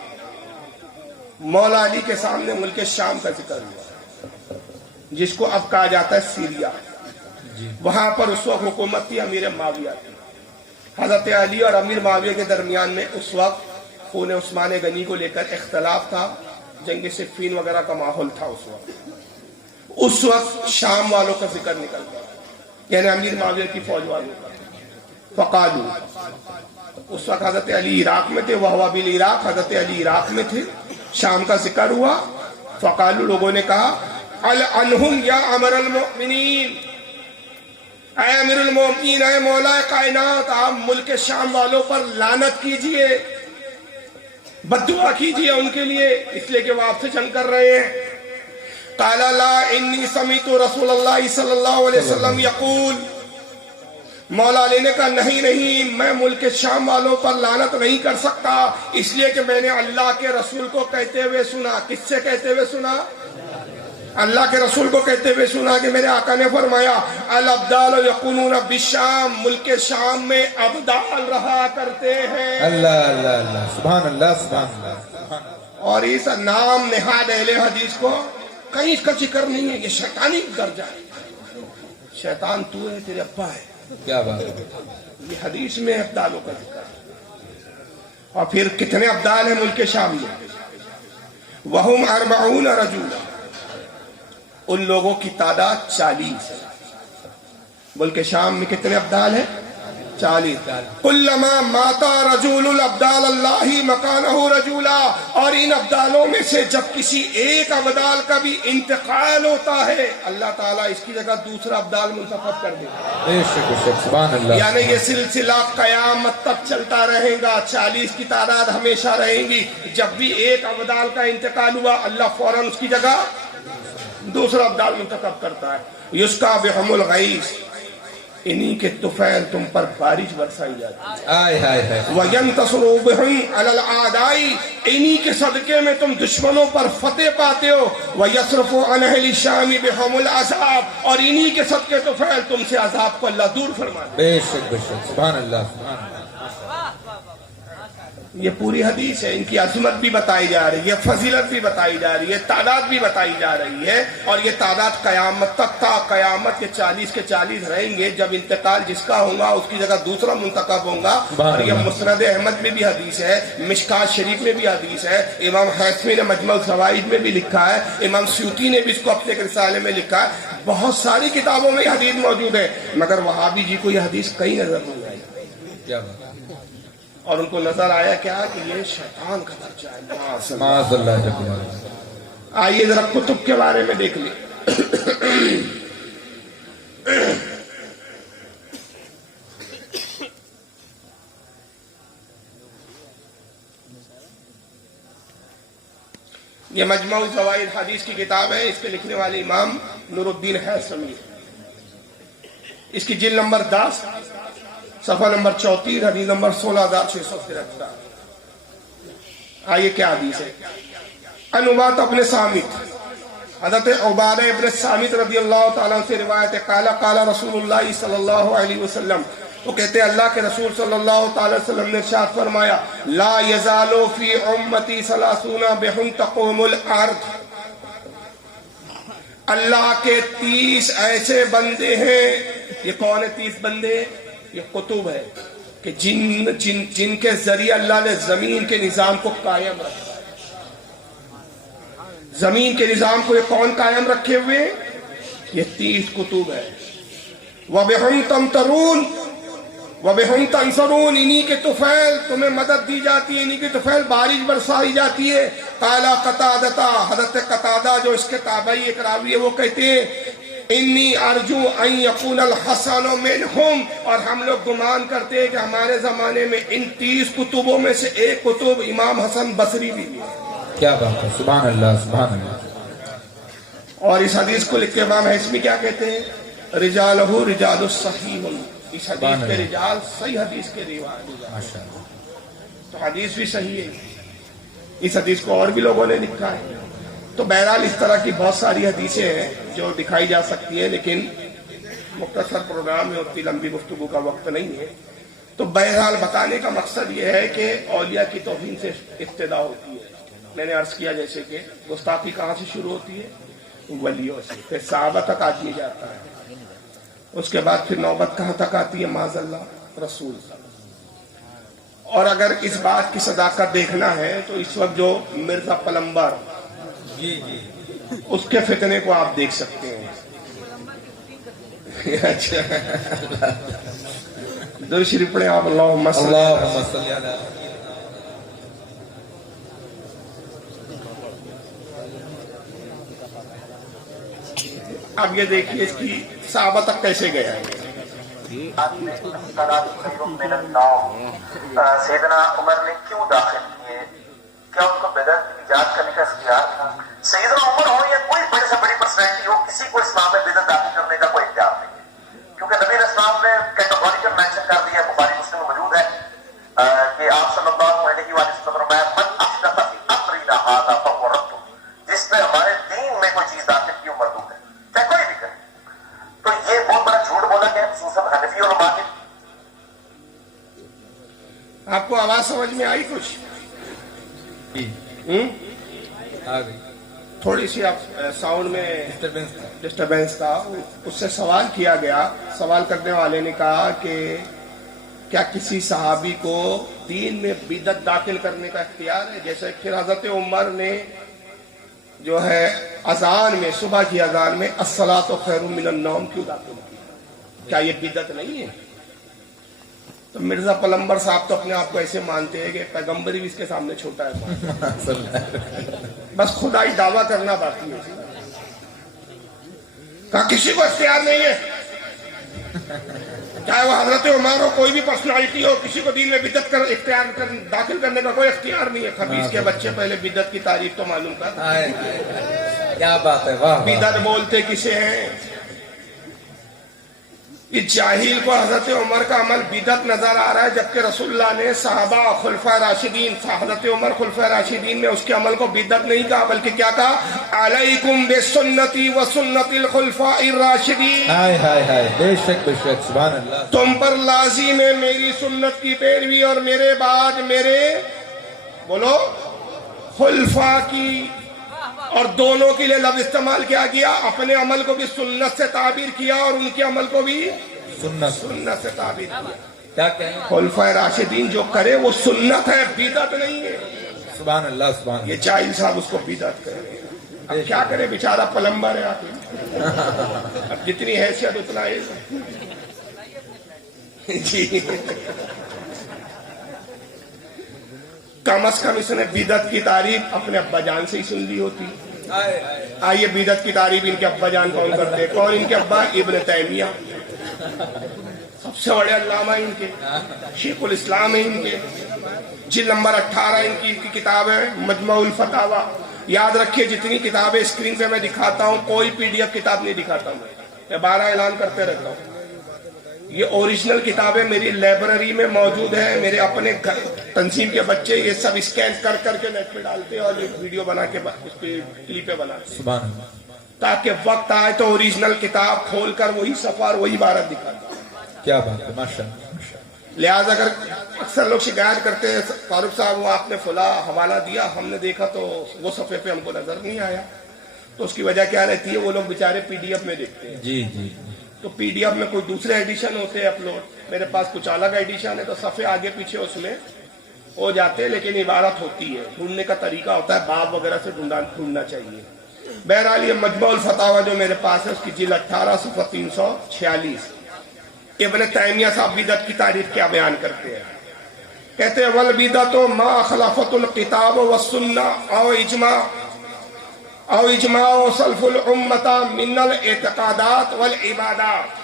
مولا علی کے سامنے ملک شام کا ذکر ہوا، جس کو اب کہا جاتا ہے سیریا. وہاں پر اس وقت حکومت تھی امیر معاویہ کی. حضرت علی اور امیر معاویہ کے درمیان میں اس وقت خون عثمان غنی کو لے کر اختلاف تھا، جنگ صفین وغیرہ کا ماحول تھا. اس وقت شام والوں کا ذکر نکل گیا، یعنی امیر معاویہ کی فوج والوں کا. فقالو، اس وقت حضرت علی عراق میں تھے، وہو بالعراق، حضرت علی عراق میں تھے، شام کا ذکر ہوا. فقالو، لوگوں نے کہا العنہم یا امر المؤمنین، اے امیر المومنین، اے مولا کائنات، آپ ملک شام والوں پر لعنت کیجئے، بددعا کیجئے ان کے لیے، اس لیے کہ وہ آپ سے جنگ کر رہے ہیں. قال لا انی سمعت رسول اللہ صلی اللہ علیہ وسلم یقول. مولا علی نے کہا نہیں، میں ملک شام والوں پر لعنت نہیں کر سکتا، اس لیے کہ میں نے اللہ کے رسول کو کہتے ہوئے سنا. کس سے کہتے ہوئے سنا؟ اللہ کے رسول کو کہتے ہوئے سنا کہ میرے آقا نے فرمایا الابدال یقولون بالشام، ملک شام میں ابدال رہا کرتے ہیں. اللہ اللہ اللہ. سبحان اللہ. سبحان اللہ. اور اس نام نہاد اہل حدیث کو کہیں اس کا ذکر نہیں ہے. یہ شیطانی درجہ ہے. شیطان تو ہے، تیرے ابا ہے. کیا بات ہے. یہ حدیث میں ابدالوں کا ذکر ہے. اور پھر کتنے ابدال ہیں ملک شام میں؟ وہم 40 رجولا، ان لوگوں کی تعداد 40 ہے. ملک شام میں کتنے ابدال ہیں؟ 40. کلما ماتا رجول الابدال اللہ مکانہ رجولا، اور ان ابدالوں میں سے جب کسی ایک ابدال کا بھی انتقال ہوتا ہے اللہ تعالیٰ اس کی جگہ دوسرا ابدال منتخب کر دے گا. بے شک. سبحان اللہ. یعنی یہ سلسلہ قیامت تک چلتا رہے گا. 40 کی تعداد ہمیشہ رہیں گی. جب بھی ایک ابدال کا انتقال ہوا اللہ فوراً اس کی جگہ دوسرا ابدال منتخب کرتا ہے. یسقا بہم الغیث، انہی کے طفیل تم پر بارش برسائی جاتی ہے. آئے ہائے ہائے. وَيَنْتَصُرُ بِهِمْ عَلَى الْأَعْدَاءِ، انہی کے صدقے میں تم دشمنوں پر فتح پاتے ہو. وَيَصْرِفُ عَنْ أَهْلِ الشَّامِ بِهِمُ الْعَذَابِ، اور انہی کے صدقے طفیل تم سے عذاب کو اللہ دور فرما دے. بے شک. بے شک. سبحان اللہ. سبحان اللہ. یہ پوری حدیث ہے. ان کی عظمت بھی بتائی جا رہی ہے، فضیلت بھی بتائی جا رہی ہے، تعداد بھی بتائی جا رہی ہے. اور یہ تعداد قیامت تک تھا. قیامت کے 40 کے 40 رہیں گے. جب انتقال جس کا ہوگا اس کی جگہ دوسرا منتخب ہوگا. اور یہ مسند احمد میں بھی حدیث ہے، مشکات شریف میں بھی حدیث ہے، امام حیثمی نے مجمع الزوائد میں بھی لکھا ہے، امام سیوطی نے بھی اس کو اپنے رسالے میں لکھا ہے. بہت ساری کتابوں میں یہ حدیث موجود ہے، مگر وہابی جی کو یہ حدیث کہیں نظر نہیں آئی. کیا بات. اور ان کو نظر آیا کیا کہ یہ شیطان کا درجہ ہے. معاذ اللہ. آئیے ذرا کتب کے بارے میں دیکھ لیں. یہ مجمع الزوائد حدیث کی کتاب ہے. اس کے لکھنے والے امام نور الدین حیثمی. اس کی جلد نمبر 10 صفحہ نمبر 34 حدیث نمبر 16673. آئیے کیا حدیث ہے. ان عبادہ ابن صامت، حضرت عبادہ ابن صامت رضی اللہ تعالیٰ سے روایت ہے. قال قال رسول اللہ صلی اللہ علیہ وسلم، وہ کہتے ہیں اللہ کے رسول صلی اللہ تعالی وسلم نے ارشاد فرمایا لا یزالو فی امتی ثلاثون بہم تقوم الارض، اللہ کے 30 ایسے بندے ہیں. یہ کون ہے 30 بندے؟ یہ قطب ہے کہ جن کے ذریعے اللہ نے زمین کے نظام کو قائم رکھا. زمین کے نظام کو یہ کون قائم رکھے ہوئے؟ یہ 30 قطب ہے. وَبِهُمْ تَمْتَرُونَ وَبِهُمْ تَنْصَرُونَ، انہی کے طفیل تمہیں مدد دی جاتی ہے، انہی کے طفیل بارش برسائی جاتی ہے. قَالَ قَتَادَةَ، حضرت قتادہ جو اس کے تابعی ایک راوی ہے وہ کہتے ہیں انی ارجو ان یکون الحسن منہم، اور ہم لوگ گمان کرتے ہیں کہ ہمارے زمانے میں ان 30 قطبوں میں سے ایک قطب امام حسن بصری بھی ہے. کیا بات ہے، سبحان اللہ سبحان اللہ. اور اس حدیث کو لکھ کے امام حسمی کیا کہتے ہیں؟ رجالہ رجال الصحیح، اس حدیث کے رجال صحیح حدیث کے روایت. ماشاءاللہ. تو حدیث بھی صحیح ہے. اس حدیث کو اور بھی لوگوں نے لکھا ہے. تو بہرحال اس طرح کی بہت ساری حدیثیں ہیں جو دکھائی جا سکتی ہیں، لیکن مختصر پروگرام میں اتنی لمبی گفتگو کا وقت نہیں ہے. تو بہرحال بتانے کا مقصد یہ ہے کہ اولیاء کی توہین سے ابتدا ہوتی ہے. میں نے عرض کیا جیسے کہ گستاخی کہاں سے شروع ہوتی ہے؟ ولیوں سے، پھر صحابہ تک آدمی جاتا ہے، اس کے بعد پھر نوبت کہاں تک آتی ہے؟ معاذ اللہ رسول تک. اور اگر اس بات کی صداقت دیکھنا ہے تو اس وقت جو مرزا پلمبر اس کے فتنے کو آپ دیکھ سکتے ہیں. اچھا دو شریف پڑھیں آپ. اللہم صلی علی. اب یہ دیکھیے اس کی صحابہ تک کیسے گیا ہے. سیدنا عمر نے کیوں داخل کیے؟ کیا ان کو بدعت ایجاد کرنے کا اختیار تھا؟ سیدنا عمر ہو یا کوئی بڑے سے بڑی پرسنالٹی ہو، کسی کو اسلام میں بدعت داخل کرنے کا کوئی اختیار نہیں ہے، کیونکہ نبی اسلام نے کیٹیگوریکل مینشن کر دیا، بخاری مسلم میں موجود ہے کہ آپ صلی اللہ علیہ وسلم نے فرمایا من احدث فی امرنا ھذا فهو رد، جس نے ہمارے دین میں کوئی چیز داخل کی وہ مردود ہے، چاہے کوئی بھی کرے. تو یہ بہت بڑا جھوٹ بولا گیا خصوصاً حنفی علماء نے. آپ کو آواز سمجھ میں آئی کچھ؟ تھوڑی سی ساؤنڈ میں ڈسٹربینس تھا. اس سے سوال کیا گیا، سوال کرنے والے نے کہا کہ کیا کسی صحابی کو دین میں بدعت داخل کرنے کا اختیار ہے؟ جیسے پھر حضرت عمر نے جو ہے اذان میں، صبح کی اذان میں الصلاۃ خیر من النوم کیوں داخل کیا؟ کیا یہ بدعت نہیں ہے؟ تو مرزا پلمبر صاحب تو اپنے آپ کو ایسے مانتے ہیں کہ پیغمبر بھی اس کے سامنے چھوٹا ہے، بس خدائی دعویٰ کرنا باقی ہے. کہا کسی کو اختیار نہیں ہے، چاہے وہ حضرت عمر ہو، کوئی بھی پرسنالٹی ہو، کسی کو دین میں بدعت داخل کرنے کا کوئی اختیار نہیں ہے. خبیث کے بچے پہلے بدعت کی تعریف تو معلوم کر. کیا بات ہے، واہ. بدعت بولتے کسے ہیں؟ اس جاہل کو حضرت عمر کا عمل بدعت نظر آ رہا ہے، جبکہ رسول اللہ نے صحابہ خلفائے راشدین، حضرت عمر خلفائے راشدین نے اس کے عمل کو بدعت نہیں کہا، بلکہ کیا کہا؟ علیکم بسنتی و سنت الخلفاء الراشدین. ہائے ہائے ہائے، بے شک بے شک، سبحان اللہ. تم پر لازم ہے میری سنت کی پیروی اور میرے بعد میرے بولو خلفاء کی. اور دونوں کے لیے لفظ استعمال کیا گیا، اپنے عمل کو بھی سنت سے تعبیر کیا اور ان کے عمل کو بھی سنت سے تعبیر کیا. خلفائے راشدین جو کرے وہ سنت ہے، بدعت نہیں ہے. سبحان اللہ سبحان اللہ. یہ جاہل صاحب اس کو بدعت کرے. اب کیا کرے، بیچارہ پلمبر ہے آخر. اب جتنی حیثیت اتنا ہے جی. کم از کم اس نے بدعت کی تعریف اپنے ابا جان سے ہی سن لی ہوتی. آئیے بدعت کی تعریف ان کے ابا جان کون کرتے ہیں؟ کون ان کے ابا؟ ابن تیمیہ، سب سے بڑے علامہ ان کے، شیخ الاسلام ہیں ان کے. جلد نمبر 18 ان کی کتاب ہے مجموع الفتاوی. یاد رکھیے جتنی کتابیں اسکرین پہ میں دکھاتا ہوں کوئی PDF کتاب نہیں دکھاتا ہوں، میں 12 اعلان کرتے رہتا ہوں. یہ اوریجنل کتابیں میری لائبریری میں موجود ہے. میرے اپنے تنظیم کے بچے یہ سب اسکین کر کر کے نیٹ پہ ڈالتے اور ویڈیو بنا کے اس پہ کلپیں بناتے ہیں تاکہ وقت آئے تو اوریجنل کتاب کھول کر وہی صفحہ اور وہی عبارت دکھاتا. کیا بات ہے، ماشاءاللہ. لہٰذا اگر اکثر لوگ شکایت کرتے ہیں فاروق صاحب وہ آپ نے فلاں حوالہ دیا ہم نے دیکھا تو وہ صفحے پہ ہم کو نظر نہیں آیا، تو اس کی وجہ کیا رہتی ہے؟ وہ لوگ بیچارے پی ڈی ایف میں دیکھتے ہیں، جی جی تو پی ڈی ایف میں کوئی دوسرے ایڈیشن ہوتے ہیں اپلوڈ، میرے پاس کچھ الگ ایڈیشن ہے تو صفحے آگے پیچھے اس میں ہو جاتے ہیں، لیکن عبارت ہوتی ہے، ڈھونڈنے کا طریقہ ہوتا ہے، باب وغیرہ سے ڈھونڈنا چاہیے۔ بہرحال یہ مجموع الفتاوی جو میرے پاس ہے اس کی جلد 18 صفحہ 346، ابن تیمیہ صاحب بدعت کی تعریف کیا بیان کرتے ہیں؟ کہتے ہیں والبدعۃ ما خلافت الکتاب والسنہ او اجماع سلف الامۃ من الاعتقادات والعبادات۔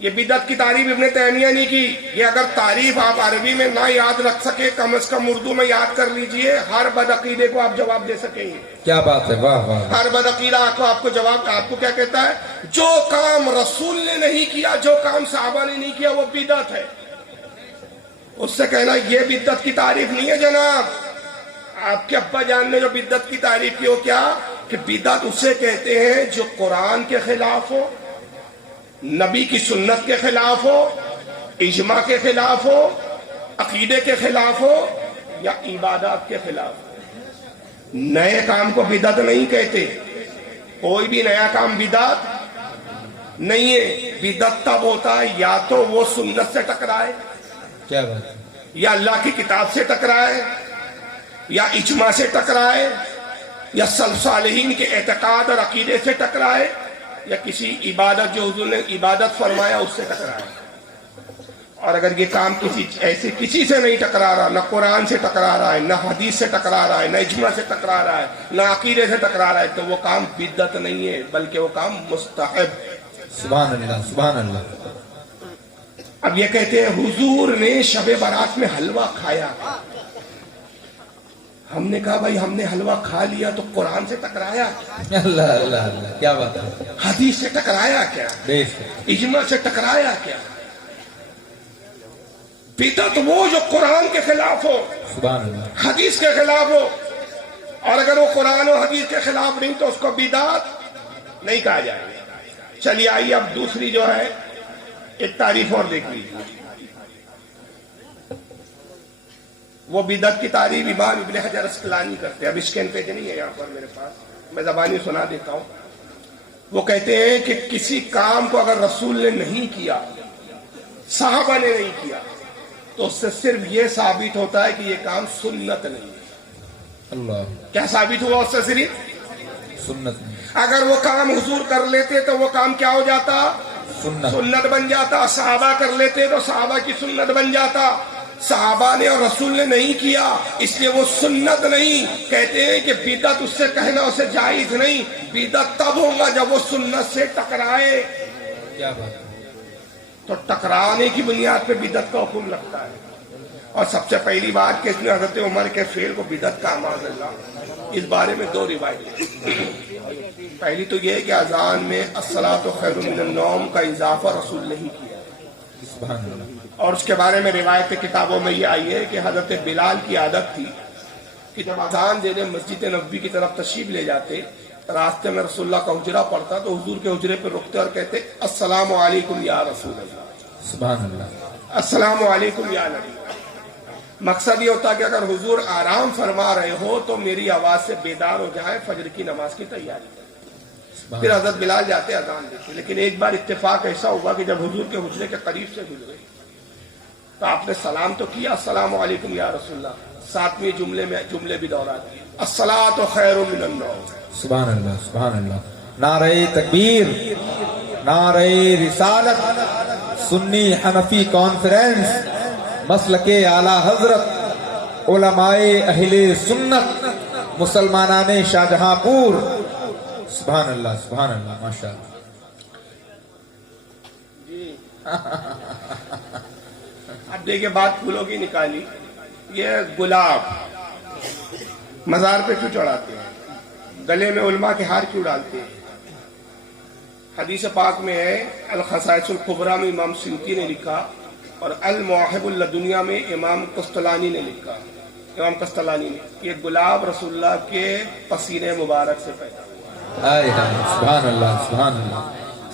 یہ بدعت کی تعریف ابن تیمیہ نے کی، یہ اگر تعریف آپ عربی میں نہ یاد رکھ سکے کم از کم اردو میں یاد کر لیجئے، ہر بدعقیدے کو آپ جواب دے سکیں گے۔ کیا بات ہے، واہ واہ۔ ہر بدعقیدہ آپ کو جواب، آپ کو کیا کہتا ہے؟ جو کام رسول نے نہیں کیا، جو کام صحابہ نے نہیں کیا وہ بدعت ہے۔ اس سے کہنا یہ بدعت کی تعریف نہیں ہے جناب۔ آپ کے ابا جان نے جو بدعت کی تعریف کی وہ کیا کہ بدعت اسے کہتے ہیں جو قرآن کے خلاف ہو، نبی کی سنت کے خلاف ہو، اجماع کے خلاف ہو، عقیدے کے خلاف ہو یا عبادات کے خلاف ہو۔ نئے کام کو بدعت نہیں کہتے، کوئی بھی نیا کام بدعت نہیں ہے۔ بدعت تب ہوتا ہے یا تو وہ سنت سے ٹکرائے، کیا بات ہے، یا اللہ کی کتاب سے ٹکرائے، یا اجماع سے ٹکرائے، یا سلف صالحین کے اعتقاد اور عقیدے سے ٹکرائے، یا کسی عبادت جو حضور نے عبادت فرمایا اس سے ٹکرائے۔ اور اگر یہ کام کسی سے نہیں ٹکرا رہا، نہ قرآن سے ٹکرا رہا ہے، نہ حدیث سے ٹکرا رہا ہے، نہ اجماع سے ٹکرا رہا ہے، نہ عقیدے سے ٹکرا رہا ہے، تو وہ کام بدعت نہیں ہے بلکہ وہ کام مستحب۔ سبحان اللہ سبحان اللہ۔ اب یہ کہتے ہیں حضور نے شب برات میں حلوہ کھایا، ہم نے کہا بھائی ہم نے حلوہ کھا لیا تو قرآن سے ٹکرایا، اللہ اللہ اللہ، کیا بات ہے، حدیث سے ٹکرایا کیا، بے شک، اجماع سے ٹکرایا کیا؟ بدعت وہ جو قرآن کے خلاف ہو، سبحان اللہ، حدیث کے خلاف ہو، اور اگر وہ قرآن و حدیث کے خلاف نہیں تو اس کو بدعت نہیں کہا جائے گا۔ چلیے آئیے اب دوسری جو ہے ایک تعریف اور دیکھ لیجیے۔ وہ بدعت کی تعریف امام ابن حجر اسقلانی کرتے ہیں، اب اسکین پیج نہیں ہے یہاں پر میرے پاس، میں زبانی سنا دیتا ہوں۔ وہ کہتے ہیں کہ کسی کام کو اگر رسول نے نہیں کیا، صحابہ نے نہیں کیا، تو اس سے صرف یہ ثابت ہوتا ہے کہ یہ کام سنت نہیں ہے۔ اللہ، کیا ثابت ہوا اس سے؟ صرف سنت نہیں، اگر وہ کام حضور کر لیتے تو وہ کام کیا ہو جاتا؟ سنت بن جاتا۔ صحابہ کر لیتے تو صحابہ کی سنت بن جاتا۔ صحابہ نے اور رسول نے نہیں کیا، اس لیے وہ سنت نہیں۔ کہتے ہیں کہ بدعت اس سے کہنا اسے جائز نہیں، بدعت تب ہوگا جب وہ سنت سے ٹکرائے۔ کیا بات ہے، تو ٹکرانے کی بنیاد پہ بدعت کا حکم لگتا ہے۔ اور سب سے پہلی بات کہ اس نے حضرت عمر کے فعل کو بدعت کا معاذ اللہ، اس بارے میں دو روایتیں۔ پہلی تو یہ ہے کہ اذان میں الصلاۃ خیر من النوم کا اضافہ رسول نہیں کیا، سبحان اللہ، اور اس کے بارے میں روایت کتابوں میں یہ آئی ہے کہ حضرت بلال کی عادت تھی کہ جب اذان دینے مسجد نبوی کی طرف تشریف لے جاتے، راستے میں رسول اللہ کا حجرہ پڑتا تو حضور کے حجرے پہ رکتے اور کہتے السلام علیکم یا رسول اللہ، سبحان اللہ، السلام علیکم یا نبی۔ مقصد یہ ہوتا کہ اگر حضور آرام فرما رہے ہو تو میری آواز سے بیدار ہو جائے، فجر کی نماز کی تیاری کریں۔ پھر حضرت بلال جاتے اذان دیتے، لیکن ایک بار اتفاق ایسا ہوا کہ جب حضور کے حجرے کے قریب سے گزرے تو آپ نے سلام تو کیا السلام علیکم یا رسول اللہ، ساتویں جملے بھی دوہرا دیے الصلاۃ خیر من النوم۔ سبحان اللہ سبحان اللہ۔ نعرہ تکبیر، نعرہ رسالت، سنی حنفی کانفرنس، مسلک اعلی حضرت، علماء اہل سنت، مسلمانان شاہجہاں پور، سبحان اللہ سبحان اللہ، ماشاء اللہ۔ اب دیکھیں بات پھولوں کی نکالی، یہ گلاب مزار پہ کیوں چڑھاتے ہیں؟ گلے میں علماء کے ہار کیوں ڈالتے ہیں؟ حدیث پاک میں ہے، الخصائص الکبریٰ میں امام سیوطی نے لکھا اور المواہب اللدنیہ میں امام قسطلانی نے لکھا، امام قسطلانی نے، یہ گلاب رسول اللہ کے پسینے مبارک سے پیدا ہوا۔ آئے سبحان اللہ سبحان اللہ۔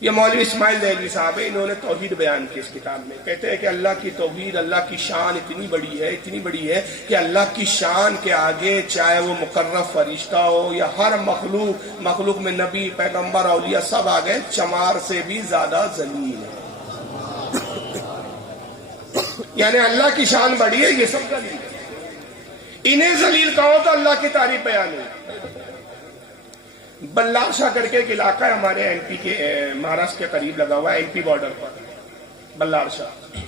یہ مولوی اسماعیل دہلوی صاحب ہے، انہوں نے توحید بیان کی اس کتاب میں. کہتے ہیں کہ اللہ کی توحید، اللہ کی شان اتنی بڑی ہے کہ اللہ کی شان کے آگے چاہے وہ مقرب فرشتہ ہو یا ہر مخلوق میں نبی، پیغمبر، اولیاء سب آ گئے، چمار سے بھی زیادہ ذلیل ہے. یعنی اللہ کی شان بڑی ہے، یہ سب ذلیل ہے. انہیں ذلیل کہو تو اللہ کی تعریف بیان ہے. بلار شاہ کر کے ایک علاقہ ہے ہمارے ایم پی کے، مہاراشٹر کے قریب لگا ہوا ہے، ایم پی بارڈر پر بلار شاہ.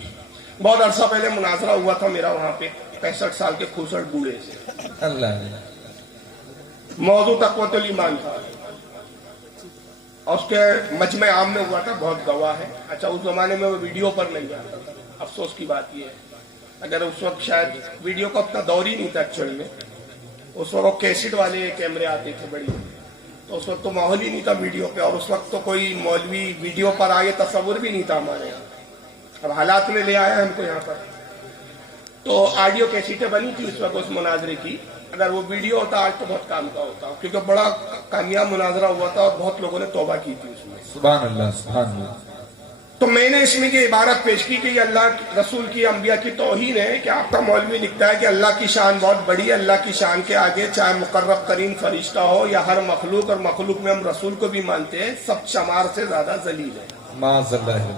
بہت عرصہ پہلے مناظرہ ہوا تھا میرا وہاں پہ 65 سال کے کھوسڑ بوڑھے سے. اللہ موضوع تقویت الایمان تھا اور اس کے مجمع عام میں ہوا تھا. بہت گواہ ہے. اچھا اس زمانے میں وہ ویڈیو پر نہیں آتا تھا. افسوس کی بات یہ ہے، اگر اس وقت شاید ویڈیو کا اتنا دور ہی نہیں تھا ایکچوئل میں. اس وقت کیسٹ والے کیمرے آتے تھے بڑی، تو اس وقت تو ماحول ہی نہیں تھا ویڈیو پہ. اور اس وقت تو کوئی مولوی ویڈیو پر آئے تصور بھی نہیں تھا ہمارے یہاں. اب حالات میں لے آیا ہم کو یہاں پر. تو آڈیو کیسٹیں بنی تھی اس وقت اس مناظرے کی. اگر وہ ویڈیو ہوتا آج تو بہت کام کا ہوتا، کیونکہ بڑا کامیاب مناظرہ ہوا تھا اور بہت لوگوں نے توبہ کی تھی اس میں. سبحان اللہ سبحان اللہ. تو میں نے اس میں یہ عبارت پیش کی کہ یہ اللہ رسول کی، انبیاء کی توہین ہے کہ آپ کا مولوی لکھتا ہے کہ اللہ کی شان بہت بڑی ہے، اللہ کی شان کے آگے چاہے مقرب ترین فرشتہ ہو یا ہر مخلوق، اور مخلوق میں ہم رسول کو بھی مانتے ہیں، سب چمار سے زیادہ ذلیل ہے. معاذ اللہ.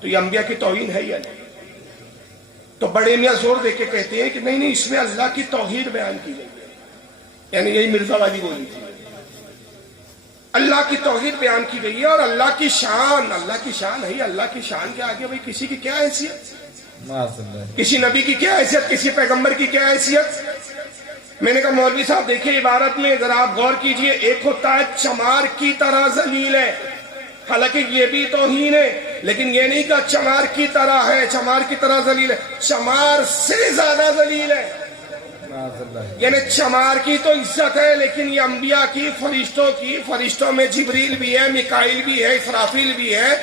تو یہ انبیاء کی توہین ہے یا نہیں؟ تو بڑے میاں زور دے کے کہتے ہیں کہ نہیں اس میں اللہ کی توحید بیان کی گئی ہے. یعنی یہی مرزا والی بولی تھی، اللہ کی توحید بیان کی گئی ہے. اور اللہ کی شان ہے. اللہ کی شان کے آگے بھائی کسی کی کیا حیثیت؟ کسی نبی کی کیا حیثیت؟ کسی پیغمبر کی کیا حیثیت؟ میں نے کہا مولوی صاحب دیکھیں عبارت میں ذرا آپ غور کیجئے. ایک ہوتا ہے چمار کی طرح ذلیل ہے، حالانکہ یہ بھی توہین ہے، لیکن یہ نہیں کہا چمار کی طرح ہے، چمار کی طرح ذلیل ہے، چمار سے زیادہ ذلیل ہے. یعنی چمار کی تو عزت ہے، لیکن یہ انبیاء کی، فرشتوں میں جبریل بھی ہے، میکائیل بھی ہے، اسرافیل بھی ہے،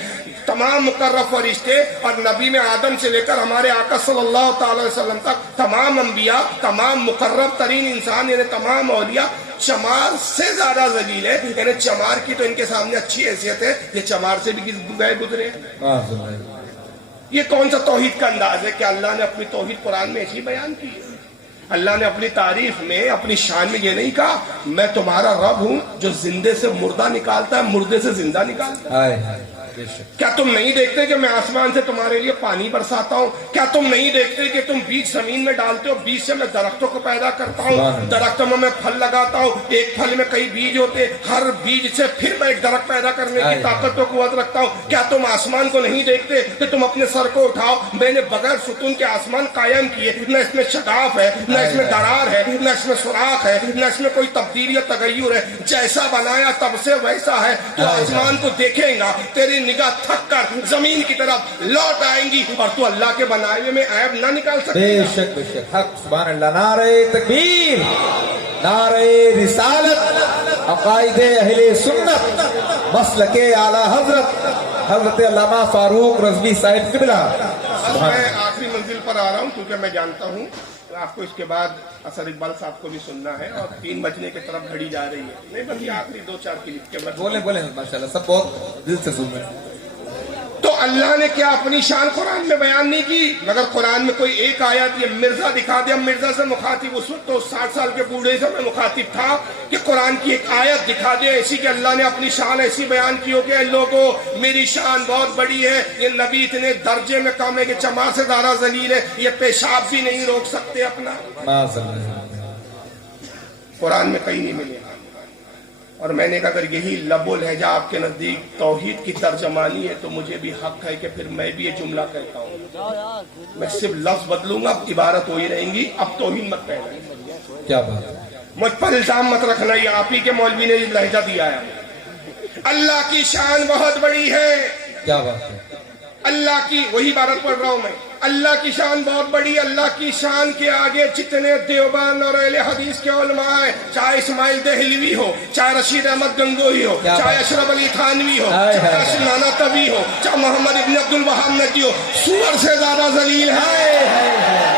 تمام مقرب فرشتے، اور نبی میں آدم سے لے کر ہمارے آقا صلی اللہ تعالی وسلم تک تمام انبیاء، تمام مقرب ترین انسان یعنی تمام اولیاء چمار سے زیادہ ذلیل ہے. یعنی چمار کی تو ان کے سامنے اچھی حیثیت ہے، یہ چمار سے بھی گئے گزرے. یہ کون سا توحید کا انداز ہے کہ اللہ نے اپنی توحید قرآن میں ایسی بیان کی ہے؟ اللہ نے اپنی تعریف میں، اپنی شان میں یہ نہیں کہا میں تمہارا رب ہوں جو زندے سے مردہ نکالتا ہے، مردے سے زندہ نکالتا ہے. کیا تم نہیں دیکھتے کہ میں آسمان سے تمہارے لیے پانی برساتا ہوں؟ کیا تم نہیں دیکھتے کہ تم بیج زمین میں ڈالتے ہو، بیج سے میں درختوں کو پیدا کرتا ہوں، درختوں میں میں پھل لگاتا ہوں، ایک پھل میں کئی بیج ہوتے، ہر بیج سے پھر میں ایک درخت پیدا کرنے کی طاقت و قوت رکھتا ہوں. کیا تم آسمان کو نہیں دیکھتے کہ تم اپنے سر کو اٹھاؤ، میں نے بغیر ستون کے آسمان قائم کیے، نہ اس میں شگاف ہے، نہ اس میں درار ہے، نہ اس میں سوراخ ہے، نہ اس میں کوئی تبدیل یا تغیر ہے، جیسا بنایا تب سے ویسا ہے. تو آسمان کو دیکھیں گا، تیری نگاہ تھک کر زمین کی طرف لوٹ آئیں گی، اور تو اللہ کے بنائے ہوئے میں عیب نہ نکال سکتے. بے شک بے شک حق. سبحان اللہ. نعرہ تکبیر، نعرہ رسالت، عقائد اہل سنت، مسلک اعلی حضرت علامہ فاروق رضوی صاحب قبلہ. میں آخری منزل پر آ رہا ہوں کیونکہ میں جانتا ہوں آپ کو اس کے بعد اثر اقبال صاحب کو بھی سننا ہے اور 3 بجنے کی طرف گھڑی جا رہی ہے. نہیں بس یہ آخری 2-4 کلپ کے بعد بولیں ماشاءاللہ سب بہت دل سے سن رہے ہیں. تو اللہ نے کیا اپنی شان قرآن میں بیان نہیں کی؟ مگر قرآن میں کوئی ایک آیت یہ مرزا دکھا دیا. مرزا سے مخاطب اس وقت تو 60 سال کے بوڑھے سے میں مخاطب تھا کہ قرآن کی ایک آیت دکھا دے ایسی کہ اللہ نے اپنی شان ایسی بیان کی ہو کہ لوگوں میری شان بہت بڑی ہے، یہ نبی اتنے درجے میں کم ہے کہ چمار سے زیادہ ذلیل ہے، یہ پیشاب بھی نہیں روک سکتے اپنا. قرآن میں کہیں نہیں ملے. اور میں نے کہا اگر یہی لب و لہجہ آپ کے نزدیک توحید کی ترجمانی ہے تو مجھے بھی حق ہے کہ پھر میں بھی یہ جملہ کہتا ہوں. میں صرف لفظ بدلوں گا، اب عبارت ہو ہی رہیں گی. اب توہین مت کہنا. کیا بات ہے؟ مجھ پر الزام مت رکھنا یہ آپ ہی کے مولوی نے لہجہ دیا ہے. اللہ کی شان بہت بڑی ہے. کیا بات ہے؟ اللہ کی وہی عبارت پڑھ رہا ہوں میں. اللہ کی شان بہت بڑی ہے. اللہ کی شان کے آگے جتنے دیوبند اور اہل حدیث کے علماء ہیں، چاہے اسماعیل دہلوی ہو، چاہے رشید احمد گنگوہی ہو، چاہے اشرف علی تھانوی ہو، چاہے اشرف نانوتوی ہو، چاہے محمد ابن عبد الوہاب ندوی ہو، سور سے زیادہ ذلیل ہے.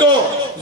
2।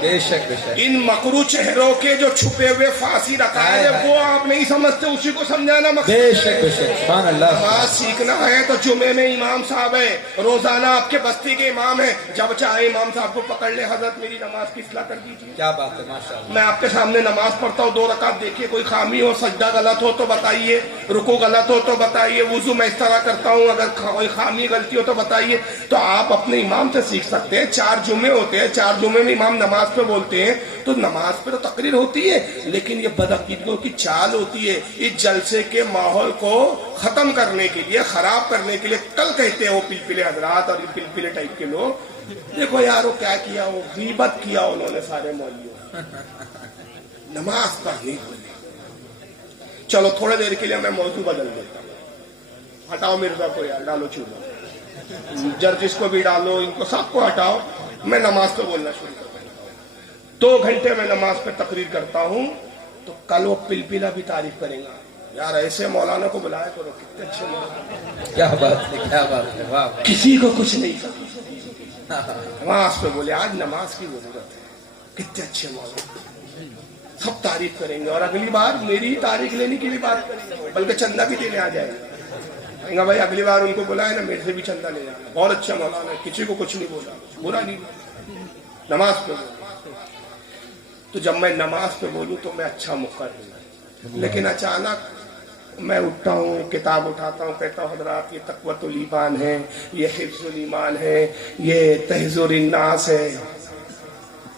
بے شک بے شک ان مکرو چہروں کے جو چھپے ہوئے فاسی رکھائے ہیں وہ آپ نہیں سمجھتے, اسی کو سمجھانا مقصد. بے شک بے شک سبحان اللہ. نماز سیکھنا ہے تو جمعے میں امام صاحب ہے, روزانہ آپ کے بستی کے امام ہیں, جب چاہے امام صاحب کو پکڑ لے, حضرت میری نماز کی اصلاح کر دیجیے. کیا بات ہے ماشاء اللہ. میں آپ کے سامنے نماز پڑھتا ہوں, 2 رکعت دیکھیے کوئی خامی ہو, سجدہ غلط ہو تو بتائیے, رکوع غلط ہو تو بتائیے, وضو میں اس طرح کرتا ہوں, اگر کوئی خامی غلطی ہو تو بتائیے. تو آپ اپنے امام سے سیکھ سکتے ہیں. 4 جمعے ہوتے ہیں, 4 جمعے میں امام نماز پہ بولتے ہیں, تو نماز پہ تو تقریر ہوتی ہے, لیکن یہ بدعقیدگیوں کی چال ہوتی ہے. اس جلسے کے ماحول کو ختم کرنے کے لیے, خراب کرنے کے لیے کل کہتے ہیں وہ پلپلے حضرات اور یہ پلپلے ٹائپ کے لوگ, دیکھو یار وہ کیا کیا, وہ غیبت کیا انہوں نے سارے مولویوں, نماز پڑھنی بولی. چلو تھوڑے دیر کے لیے میں موضوع بدل دیتا ہوں. ہٹاؤ مرزا کو یار, ڈالو چولہا, جرجس کو بھی ڈالو, ان کو سب کو ہٹاؤ, میں نماز پہ بولنا شروع کرتا ہوں. 2 گھنٹے میں نماز پہ تقریر کرتا ہوں, تو کل وہ پلپلا بھی تعریف کریں گا, یار ایسے مولانا کو بلایا کرو, کتنے اچھے مولانا. کیا بات ہے, کیا بات ہے, واہ. کسی کو کچھ نہیں کرتا, نماز پہ بولے آج نماز کی ضرورت ہے, کتنے اچھے مولانا, سب تعریف کریں گے. اور اگلی بار میری تاریخ لینے کی بھی بات کریں گے, بلکہ چندہ بھی دینے آ جائے گا. کہیں گا بھائی اگلی بار ان کو بلائے نا, میرے سے بھی چندہ لے جانا, بہت اچھا مولانا ہے, کسی کو کچھ نہیں بولا, برا نہیں بولا, نماز پہ بولا. تو جب میں نماز پہ بولوں تو میں اچھا مقرر ہوں. لیکن اچانک میں اٹھتا ہوں, کتاب اٹھاتا ہوں, کہتا ہوں حضرات یہ تقویۃ الایمان ہے, یہ حفظ الایمان ہے, یہ تحذیر الناس ہے,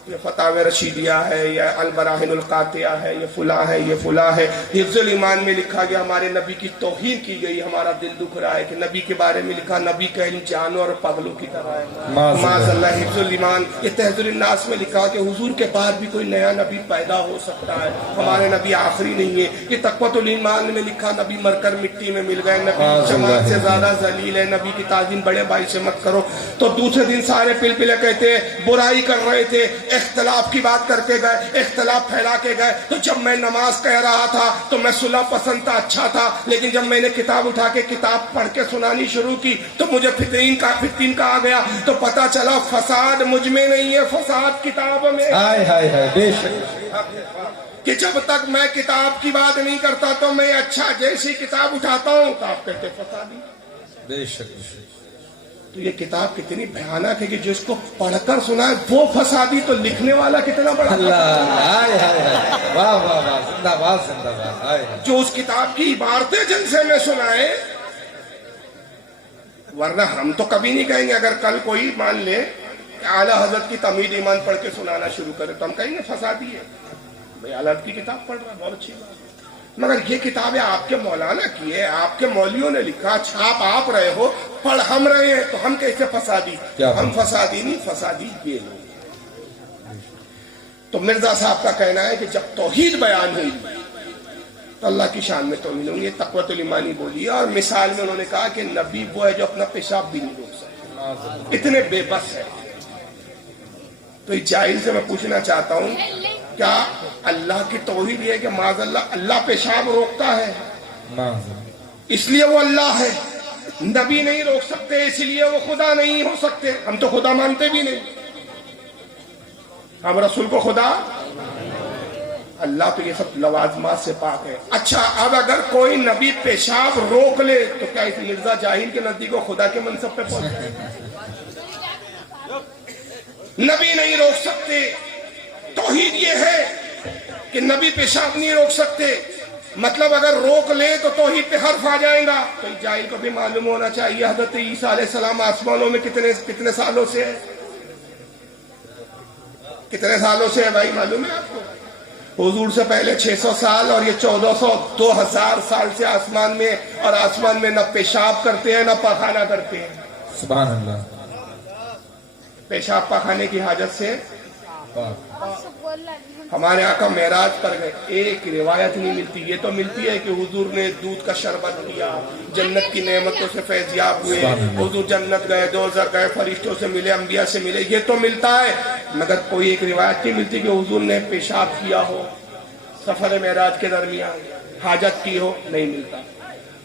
یہ فتاوی رشیدیہ ہے, یہ البراہین القاطعہ ہے, یہ فلاں ہے, یہ فلاں ہے. حفظ الایمان میں لکھا گیا ہمارے نبی کی توہین کی گئی, ہمارا دل دکھ رہا ہے کہ نبی کے بارے میں لکھا نبی کا علم جانور اور پگلوں کی طرح ہے, معاذ اللہ. حفظ الایمان. یہ تحذیر الناس میں لکھا کہ حضور کے بعد بھی کوئی نیا نبی پیدا ہو سکتا ہے, ہمارے نبی آخری نہیں ہے. یہ تقویۃ الایمان میں لکھا نبی مر کر مٹی میں مل گئے, نبی جماعت سے زیادہ ذلیل ہے, نبی کی تعظیم بڑے بھائی سے مت کرو. تو دوسرے دن سارے پلپلے کہتے برائی کر رہے تھے, اختلاف کی بات کر کے گئے, اختلاف پھیلا کے گئے. تو جب میں نماز کہہ رہا تھا تو میں صلح پسند تھا, اچھا تھا, لیکن جب میں نے کتاب اٹھا کے کتاب پڑھ کے سنانی شروع کی تو مجھے فتین کا آ گیا. تو پتا چلا فساد مجھ میں نہیں ہے, فساد کتاب میں. ہائے ہائے ہائے, بے شک. کہ جب تک میں کتاب کی بات نہیں کرتا تو میں اچھا جیسی کتاب اٹھاتا ہوں تو آپ کہتے فسادی. بے شک بے شک. تو یہ کتاب کتنی بھیانک ہے کہ جس کو پڑھ کر سنا ہے وہ فسادی, تو لکھنے والا کتنا بڑا اللہ, ہائے ہائے ہائے, واہ واہ واہ, زندہ باد زندہ باد. ہائے جو اس کتاب کی عبارتیں جلسے میں سنائے. ورنہ ہم تو کبھی نہیں کہیں گے, اگر کل کوئی مان لے کہ اعلیٰ حضرت کی تمہید ایمان پڑھ کے سنانا شروع کرے تو ہم کہیں گے فسادی ہے, بھائی اعلیٰ حضرت کی کتاب پڑھ رہا, بہت اچھی بات ہے. مگر یہ کتابیں آپ کے مولانا کی ہے, آپ کے مولویوں نے لکھا, چھاپ آپ رہے ہو, پڑھ ہم رہے ہیں, تو ہم کیسے فسادی؟ ہم فسادی نہیں, فسادی یہ لوگ. تو مرزا صاحب کا کہنا ہے کہ جب توحید بیان ہوئی تو اللہ کی شان میں توہین ہوئی. یہ تقویۃ الایمان بولی ہے, اور مثال میں انہوں نے کہا کہ نبی وہ ہے جو اپنا پیشاب بھی نہیں روک سکتا, اتنے بے بس ہے. تو اس جاہل سے میں پوچھنا چاہتا ہوں, کیا اللہ کی توحید یہ ہے کہ معاذ اللہ پیشاب روکتا ہے, اس لیے وہ اللہ ہے؟ نبی نہیں روک سکتے اس لیے وہ خدا نہیں ہو سکتے. ہم تو خدا مانتے بھی نہیں, ہم رسول کو خدا, اللہ تو یہ سب لوازمات سے پاک ہے. اچھا, اب اگر کوئی نبی پیشاب روک لے تو کیا اس مرزا جاہل کے نزدیک وہ خدا کے منصب پہ پہنچ جائے؟ نبی نہیں روک سکتے. توحید یہ ہے کہ نبی پیشاب نہیں روک سکتے, مطلب اگر روک لے تو توحید پہ حرف آ جائے گا. تو جاہل کو بھی معلوم ہونا چاہیے حضرت عیسیٰ علیہ السلام آسمانوں میں کتنے سالوں سے ہے, کتنے سالوں سے ہے بھائی, معلوم ہے آپ کو؟ حضور سے پہلے 600 سال, اور یہ 1400 2000 سال سے آسمان میں, اور آسمان میں نہ پیشاب کرتے ہیں نہ پاخانہ کرتے ہیں. سبحان اللہ. پیشاب پاخانے کی حاجت سے ہمارے آقا معراج پر گئے, ایک روایت نہیں ملتی. یہ تو ملتی ہے کہ حضور نے دودھ کا شربت کیا, جنت کی نعمتوں سے فیضیاب ہوئے, حضور جنت گئے, دوزخ گئے, فرشتوں سے ملے, انبیاء سے ملے, یہ تو ملتا ہے. مگر کوئی ایک روایت نہیں ملتی کہ حضور نے پیشاب کیا ہو سفر معراج کے درمیان, حاجت کی ہو, نہیں ملتا.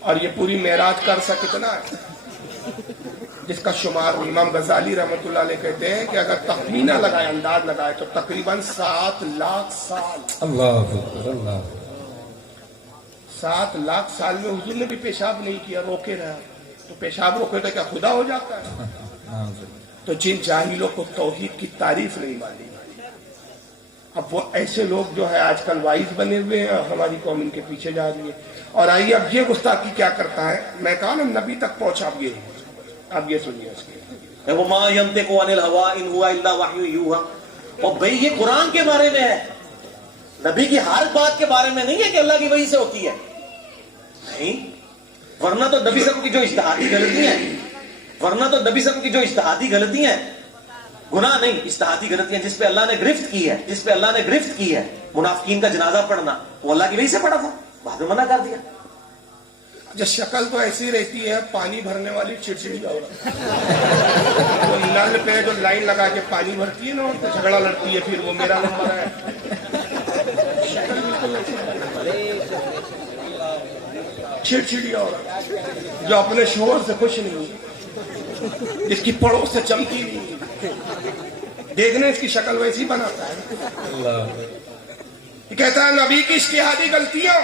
اور یہ پوری معراج کا عرصہ کتنا ہے؟ جس کا شمار امام غزالی رحمۃ اللہ علیہ کہتے ہیں کہ اگر تخمینہ لگائے، انداز لگائے، تو تقریباً 7 لاکھ سال، اللہ اکبر، اللہ 7 لاکھ سال میں حضور نے بھی پیشاب نہیں کیا، روکے رہا. تو پیشاب روکے تو کیا خدا ہو جاتا ہے؟ تو جن جاہلوں کو توحید کی تعریف نہیں معلوم، اب وہ ایسے لوگ جو ہے آج کل وائز بنے ہوئے ہیں اور ہماری قوم ان کے پیچھے جا رہی ہے. اور آئیے اب یہ گستاخی کیا کرتا ہے، میں کہا نا نبی تک پہنچا. اب یہ سنیے اس کے وما ينطق عن الهوى ان هو الا وحی یوحى. اور بھئی یہ قرآن کے بارے میں ہے، نبی کی ہر بات کے بارے میں نہیں ہے کہ اللہ کی وحی سے ہوتی ہے، نہیں. ورنہ تو نبی صاحب کی جو اجتہادی غلطی ہیں، ورنہ تو نبی صاحب کی جو اجتہادی غلطی ہیں، گناہ نہیں، اجتہادی غلطی ہیں، جس پہ اللہ نے گرفت کی ہے، جس پہ اللہ نے گرفت کی ہے منافقین کا جنازہ پڑھنا، وہ اللہ کی وحی سے پڑھا تھا، بعد میں منع کر دیا. جو شکل تو ایسی رہتی ہے پانی بھرنے والی چڑچڑی عورت، وہ نل پہ جو لائن لگا کے پانی بھرتی ہے نا اور جھگڑا لڑتی ہے، پھر وہ میرا نمبر ہے. شکل بالکل چڑچڑی عورت جو اپنے شوہر سے خوش نہیں، جس کی پڑوس سے چمکی نہیں، دیکھنے اس کی شکل ویسی بناتا ہے. یہ کہتا ہے نبی کی اجتہادی غلطیاں.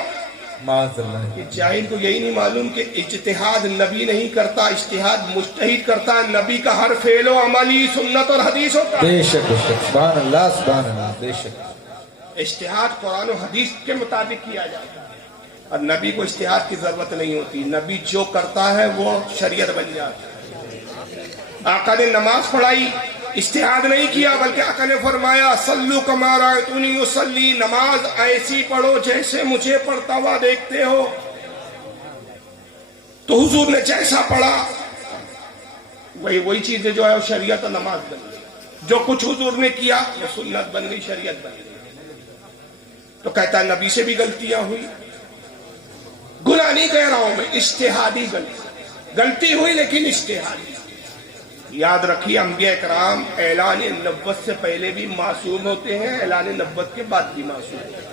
کہ جاہل کو یہی نہیں معلوم کہ اجتہاد نبی نہیں کرتا، اجتہاد مجتہد کرتا ہے. نبی کا ہر فعل و عملی سنت اور حدیث ہوتا ہے. بے شک سبحان اللہ، سبحان اللہ، بے شک. اجتہاد قرآن و حدیث کے مطابق کیا جاتا ہے اور نبی کو اجتہاد کی ضرورت نہیں ہوتی. نبی جو کرتا ہے وہ شریعت بن جاتا ہے. آقا نے نماز پڑھائی، اجتہاد نہیں کیا، بلکہ آقا نے فرمایا صلو کما رأیتونی اصلی، نماز ایسی پڑھو جیسے مجھے پڑھتا ہوا دیکھتے ہو. تو حضور نے جیسا پڑھا وہی چیزیں جو ہے وہ شریعت اور نماز بن گئی. جو کچھ حضور نے کیا وہ سنت بن گئی، شریعت بن گئی. تو کہتا ہے نبی سے بھی غلطیاں ہوئی، گناہ نہیں کہہ رہا ہوں میں، اجتہادی غلطی ہوئی لیکن اجتہادی. یاد رکھیے انبیاء کرام اعلان نبوت سے پہلے بھی معصوم ہوتے ہیں، اعلان نبوت کے بعد بھی معصوم ہوتے ہیں.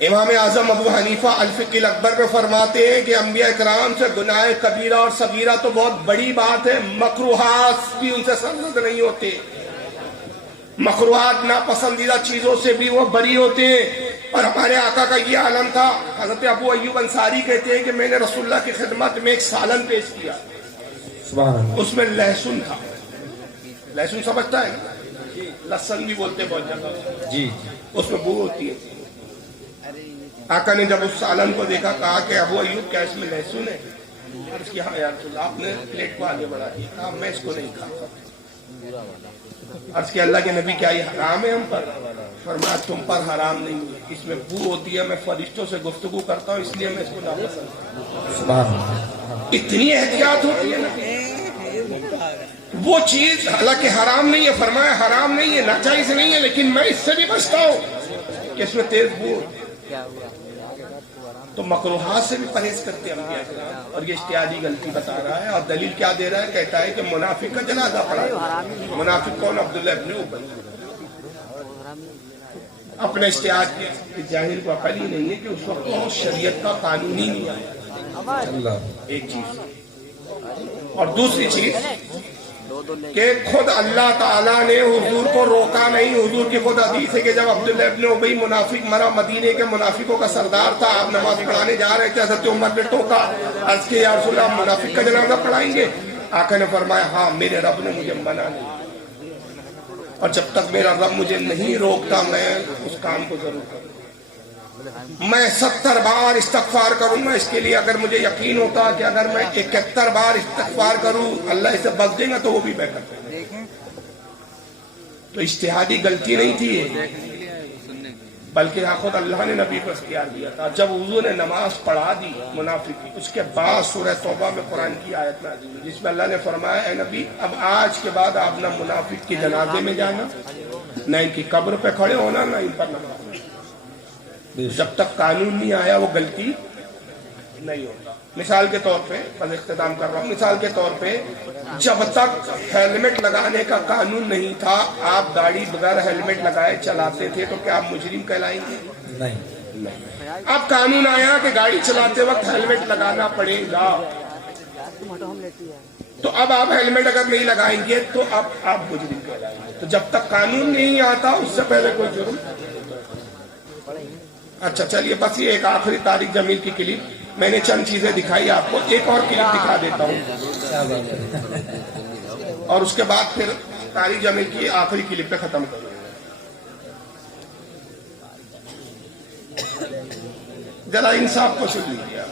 امام اعظم ابو حنیفہ الفقہ الاکبر میں فرماتے ہیں کہ انبیاء کرام سے گناہ کبیرہ اور صغیرہ تو بہت بڑی بات ہے، مکروہات بھی ان سے سرزد نہیں ہوتے. مکروہات ناپسندیدہ چیزوں سے بھی وہ بری ہوتے ہیں. اور ہمارے آقا کا یہ عالم تھا. حضرت ابو ایوب انصاری کہتے ہیں کہ میں نے رسول اللہ کی خدمت میں ایک سالن پیش کیا، اس میں لہسن تھا. لہسن سمجھتا ہے نا، لہسن بھی بولتے بہت جگہ جی، اس میں بو ہوتی ہے. آقا نے جب اس سالن کو دیکھا کہا کہ ابو ایوب کیا اس میں لہسن ہے؟ عرض کیا ہاں یا رسول اللہ. آپ نے پلیٹ کو آگے بڑھا دیا، کہا میں اس کو نہیں کھاتا. عرض کیا اللہ کے نبی کیا یہ حرام ہے ہم پر؟ فرمایا تم پر حرام نہیں ہے، اس میں بو ہوتی ہے، میں فرشتوں سے گفتگو کرتا ہوں اس لیے میں اس کو ناپسند کرتا. اتنی احتیاط ہوتی ہے نا. وہ چیز حالانکہ حرام نہیں ہے، فرمایا حرام نہیں ہے، ناجائز نہیں ہے، لیکن میں اس سے بھی بچتا ہوں کہ اس میں تیز بو ہوتی ہے. تو مکروہات سے بھی پرہیز کرتے ہیں انبیاء کرام. اور یہ اجتہادی غلطی بتا رہا ہے. اور دلیل کیا دے رہا ہے؟ کہتا ہے کہ منافق کا جنازہ پڑھا. منافق کون؟ عبداللہ ابن ابی. اپنے اجتہاد کے جاہل کو عقل ہی نہیں ہے کہ اس وقت شریعت کا قانون ہی نہیں آیا. ایک چیز. اور دوسری چیز کہ خود اللہ تعالیٰ نے حضور کو روکا نہیں. حضور کی خود حدیث ہے کہ جب عبداللہ ابن ابی منافق مرا، مدینے کے منافقوں کا سردار تھا، آپ نماز پڑھانے جا رہے تھے، حضرت عمر نے ٹوکا. عرض کیا یا رسول اللہ منافق کا جنازہ پڑھائیں گے؟ آقا نے فرمایا ہاں، میرے رب نے مجھے منع نہیں، اور جب تک میرا رب مجھے نہیں روکتا میں اس کام کو ضرور کروں. میں 70 بار استغفار کروں گا اس کے لیے. اگر مجھے یقین ہوتا کہ اگر میں 71 بار استغفار کروں اللہ اسے بخش دے گا تو وہ بھی میں کرتا ہوں. تو اجتہادی غلطی نہیں تھی، بلکہ یہاں خود اللہ نے نبی کو اختیار دیا تھا. جب حضور نے نماز پڑھا دی منافق کی، اس کے بعد سورہ توبہ میں قرآن کی آیت نازل ہوئی جس میں اللہ نے فرمایا اے نبی اب آج کے بعد آپ نہ منافق کی جنازے میں جانا، نہ ان کی قبر پہ کھڑے ہونا، نہ ان پر نماز. جب تک قانون نہیں آیا وہ غلطی نہیں ہوتا. مثال کے طور پہ بس اختتام کر رہا ہوں، مثال کے طور پہ جب تک ہیلمٹ لگانے کا قانون نہیں تھا آپ گاڑی بغیر ہیلمٹ لگائے چلاتے تھے تو کیا آپ مجرم کہلائیں گے؟ نہیں. اب قانون آیا کہ گاڑی چلاتے وقت ہیلمٹ لگانا پڑے گا. تو اب آپ ہیلمٹ اگر نہیں لگائیں گے تو اب آپ مجرم کہلائیں گے. تو جب تک قانون نہیں آتا اس سے پہلے کوئی جرم. اچھا چلیے بس یہ ایک آخری طارق جمیل کی کلپ میں نے چند چیزیں دکھائی آپ کو, ایک اور کلپ دکھا دیتا ہوں اور اس کے بعد پھر طارق جمیل کی آخری کلپ پہ ختم کروں. ذرا انصاف کو سن لیجیے.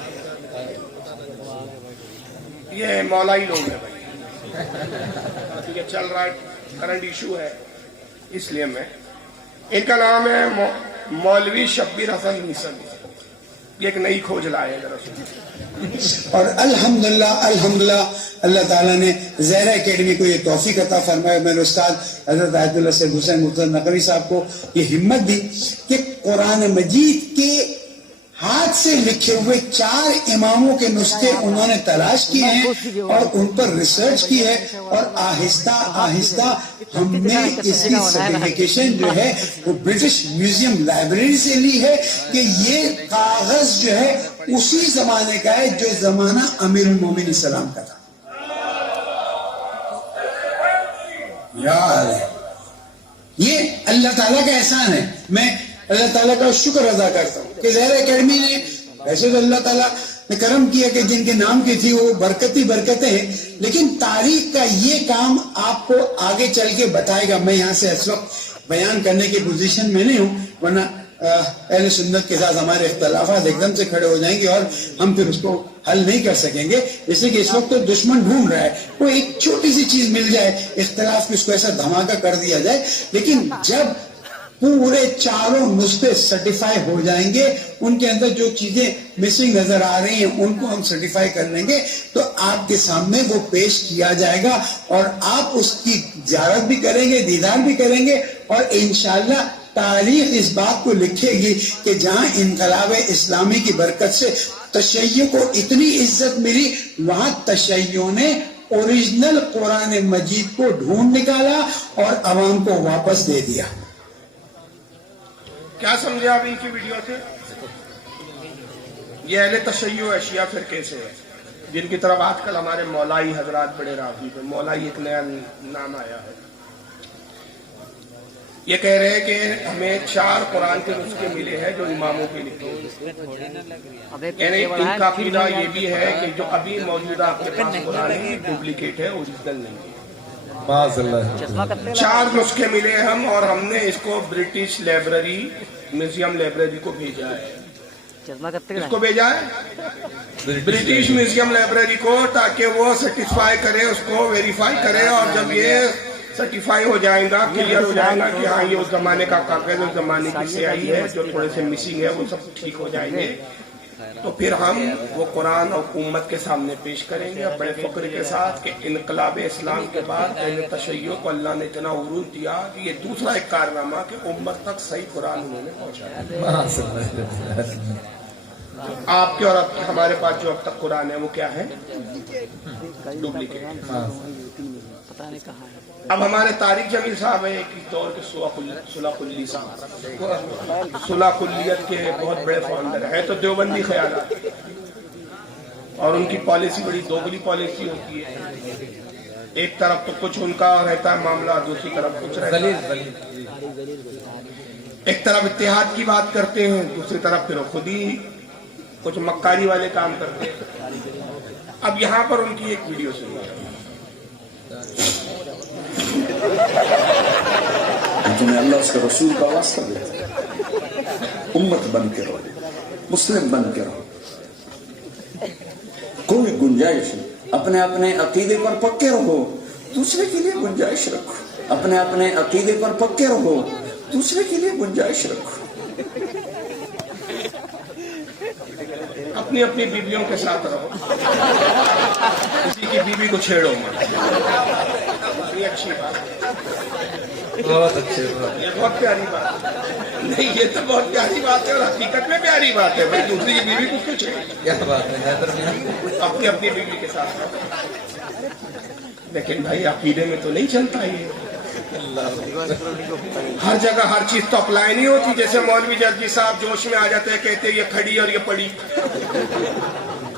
یہ مولائی لوگ ہیں بھائی, یہ چل رہا ہے کرنٹ ایشو ہے اس لیے میں, ان کا نام ہے مولوی شبیر حسن نیسن. یہ ایک نئی کھوج لائے ذرا سنیے. اور الحمدللہ اللہ تعالیٰ نے زہرا اکیڈمی کو یہ توفیق عطا فرمایا. میرے استاد حضرت آیت اللہ سید حسین مرتضی نقوی صاحب کو یہ ہمت دی کہ قرآن مجید کے ہاتھ سے لکھے ہوئے 4 اماموں کے نسخے انہوں نے تلاش کیے ہیں اور ان پر ریسرچ کی ہے, اور آہستہ آہستہ ہم نے اس کی سرٹیفکیشن جو ہے وہ برٹش میوزیم لائبریری سے لی ہے کہ یہ کاغذ جو ہے اسی زمانے کا ہے جو زمانہ امیر المومنین السلام کا تھا. یہ اللہ تعالیٰ کا احسان ہے. میں اللہ تعالیٰ کا شکر ادا کرتا ہوں کہ زہرا اکیڈمی نے, ویسے تو اللہ تعالیٰ نے کرم کیا کہ جن کے نام کی تھی وہ برکتیں ہیں, لیکن تاریخ کا یہ کام آپ کو آگے چل کے بتائے گا. میں یہاں سے اس وقت بیان کرنے کی پوزیشن میں نہیں ہوں, ورنہ اہل سنت کے ساتھ ہمارے اختلافات ایک دم سے کھڑے ہو جائیں گے اور ہم پھر اس کو حل نہیں کر سکیں گے. جیسے کہ اس وقت تو دشمن ڈھونڈ رہا ہے وہ ایک چھوٹی سی چیز مل جائے اختلاف کی, اس کو ایسا دھماکہ کر دیا جائے. لیکن جب پورے 4 نسخے سرٹیفائی ہو جائیں گے, ان کے اندر جو چیزیں مسنگ نظر آ رہی ہیں ان کو ہم سرٹیفائی کر لیں گے, تو آپ کے سامنے وہ پیش کیا جائے گا اور آپ اس کی زیارت بھی کریں گے, دیدار بھی کریں گے, اور انشاءاللہ تاریخ اس بات کو لکھے گی کہ جہاں انقلاب اسلامی کی برکت سے تشیع کو اتنی عزت ملی, وہاں تشیع نے اوریجنل قرآن مجید کو ڈھونڈ نکالا اور عوام کو واپس دے دیا. کیا سمجھے آپ ان کی ویڈیو سے؟ یہ اہل تشیع اشیاء فرقے سے ہے جن کی طرف آج کل ہمارے مولائی حضرات بڑے راغب ہیں. مولائی ایک نیا نام آیا ہے. یہ کہہ رہے ہیں کہ ہمیں 4 قرآن کے نسخے ملے ہیں جو اماموں کے لکھے ہیں. یعنی ان کا عقیدہ یہ بھی ہے کہ جو ابھی موجودہ آپ کے پاس قرآن ہے ڈپلیکیٹ ہے, اوریجنل نہیں ہے. 4 نسخے ملے ہم, اور ہم نے اس کو برٹش لائبریری میوزیم لائبریری کو بھیجا ہے. اس کو بھیجا ہے برٹش میوزیم لائبریری کو, تاکہ وہ سیٹسفائی کرے, اس کو ویریفائی کرے, اور جب یہ سرٹیفائی ہو جائے گا, کلیئر ہو جائے گا کہ ہاں یہ اس زمانے کا کاغذ, اس زمانے کی سیاہی ہے, جو تھوڑے سے مسنگ ہے وہ سب ٹھیک ہو جائیں گے, تو پھر ہم وہ قرآن اور امت کے سامنے پیش کریں گے بڑے فخر کے ساتھ کہ انقلاب اسلام کے بعد اہل تشیع کو اللہ نے اتنا عروج دیا کہ یہ دوسرا ایک کارنامہ کہ امت تک صحیح قرآن انہوں نے پہنچایا. آپ کے اور ہمارے پاس جو اب تک قرآن ہے وہ کیا ہے؟ ڈپلیکیٹ. اب ہمارے طارق جمیل صاحب ہیں ایک دور کے صلح کلی صاحب, صلح کلیت کے بہت بڑے فاؤنڈر ہیں, تو دیوبندی خیالات, اور ان کی پالیسی بڑی دوگلی پالیسی ہوتی ہے. ایک طرف تو کچھ ان کا رہتا ہے معاملہ, دوسری طرف کچھ رہتا ہے. ایک طرف اتحاد کی بات کرتے ہیں, دوسری طرف پھر خود ہی کچھ مکاری والے کام کرتے ہیں. اب یہاں پر ان کی ایک ویڈیو سنیے. تمہیں اللہ اس کے رسول کا واسطہ دیتا, امت بن کے رہو, مسلم بن کے رہو, کوئی گنجائش نہیں. اپنے اپنے عقیدے پر پکے رہو, دوسرے کے لیے گنجائش رکھو. اپنے اپنے عقیدے پر پکے رہو, دوسرے کے لیے گنجائش رکھو. اپنی اپنی بیویوں کے ساتھ رہو, کسی کی بیوی کو چھیڑو مت. یہ اچھی بات, بہت اچھے, یہ بہت پیاری بات نہیں, یہ تو بہت پیاری بات ہے اور حقیقت میں پیاری بات ہے. بھائی دوسری کی بیوی کو کیوں چھیڑے؟ کیا بات ہے, اپنی اپنی بیوی کے ساتھ رہو. لیکن بھائی عقیدے میں تو نہیں چلتا یہ. ہر جگہ ہر چیز تو اپلائی نہیں ہوتی. جیسے مولوی جرجی صاحب جوش میں آ جاتے ہیں, کہتے ہیں یہ کھڑی اور یہ پڑی.